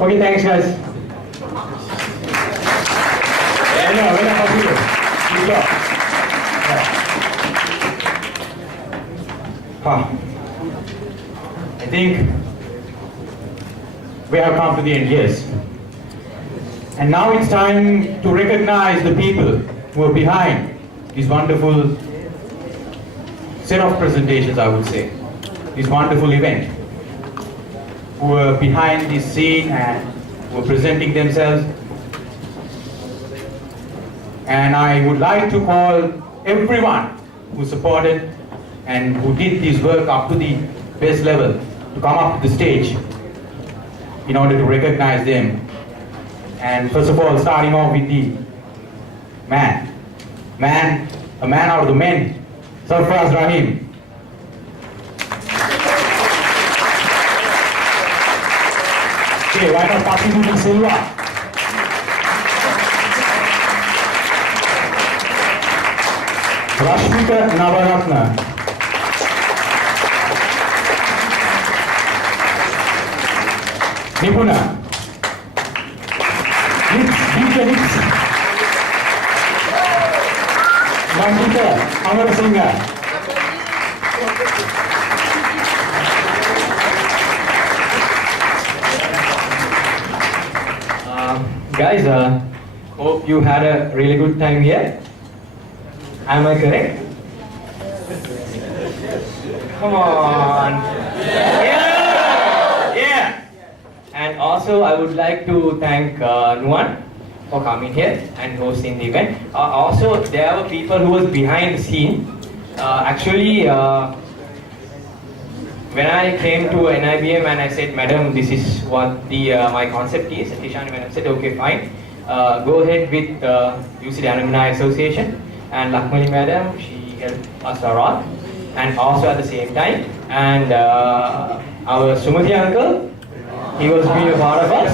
Okay, thanks guys. I think we have come to the end, yes. And now it's time to recognize the people who are behind this wonderful set of presentations, I would say, this wonderful event, who are behind this scene and who are presenting themselves. And I would like to call everyone who supported and who did this work up to the best level to come up to the stage in order to recognize them. And first of all, starting off with the a man out of the men, Sarfraz Rahim. Okay, right now passing to Silva. Rashmika Navaratna. Nipuna. Nips. Nandita Amarasingha. Guys, hope you had a really good time here. Am I correct? Come on. Yeah. And also, I would like to thank Nuan for coming here and hosting the event. Also, there were people who was behind the scene. Actually, when I came to NIBM and I said, Madam, this is what the my concept is, Tishani Madam said, okay, fine. Go ahead with UCD Alumni Association. And Lakshmi Madam, she helped us a lot. And also at the same time, and our Sumati uncle, he was being a part of us.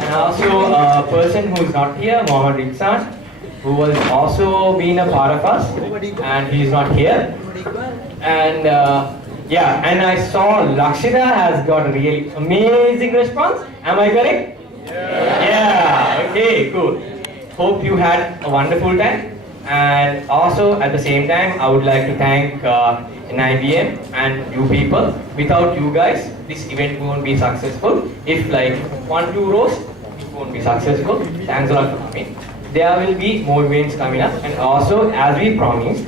And also a person who is not here, Mohammed Riksan, who was also being a part of us, and he is not here. And yeah, and I saw Lakshita has got a really amazing response. Am I correct? Yeah. Okay, cool. Hope you had a wonderful time. And also at the same time, I would like to thank NIBM and you people. Without you guys, this event won't be successful. If like 1-2 rows, it won't be successful. Thanks a lot for coming. There will be more events coming up. And also, as we promised,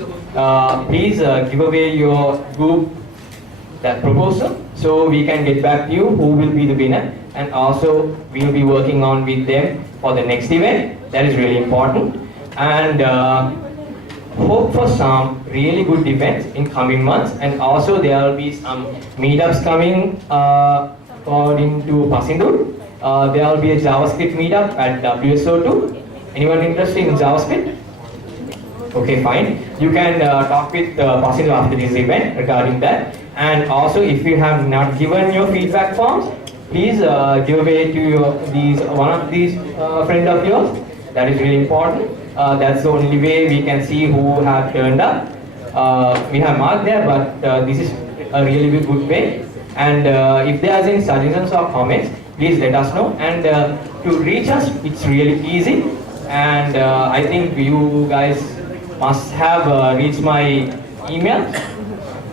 please give away your group that proposal so we can get back to you who will be the winner. And also, we'll be working on with them for the next event. That is really important. And hope for some really good events in coming months. And also there will be some meetups coming according to Pasindur. There will be a JavaScript meetup at WSO2. Anyone interested in JavaScript? Okay, fine. You can talk with Pasindur after this event regarding that. And also if you have not given your feedback forms, please give away to one of these friend of yours. That is really important. That's the only way we can see who have turned up. We have marked there, but this is a really good way. And if there are any suggestions or comments, please let us know. And to reach us, it's really easy. And I think you guys must have reached my email.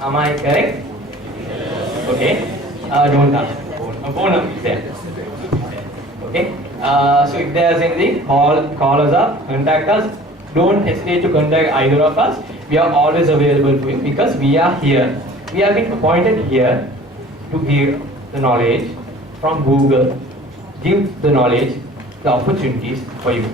Am I correct? Okay. Don't ask. Phone number is there. Okay. So if there's anything, call us up, contact us. Don't hesitate to contact either of us. We are always available for you because we are here. We have been appointed here to give the knowledge from Google, give the knowledge, the opportunities for you.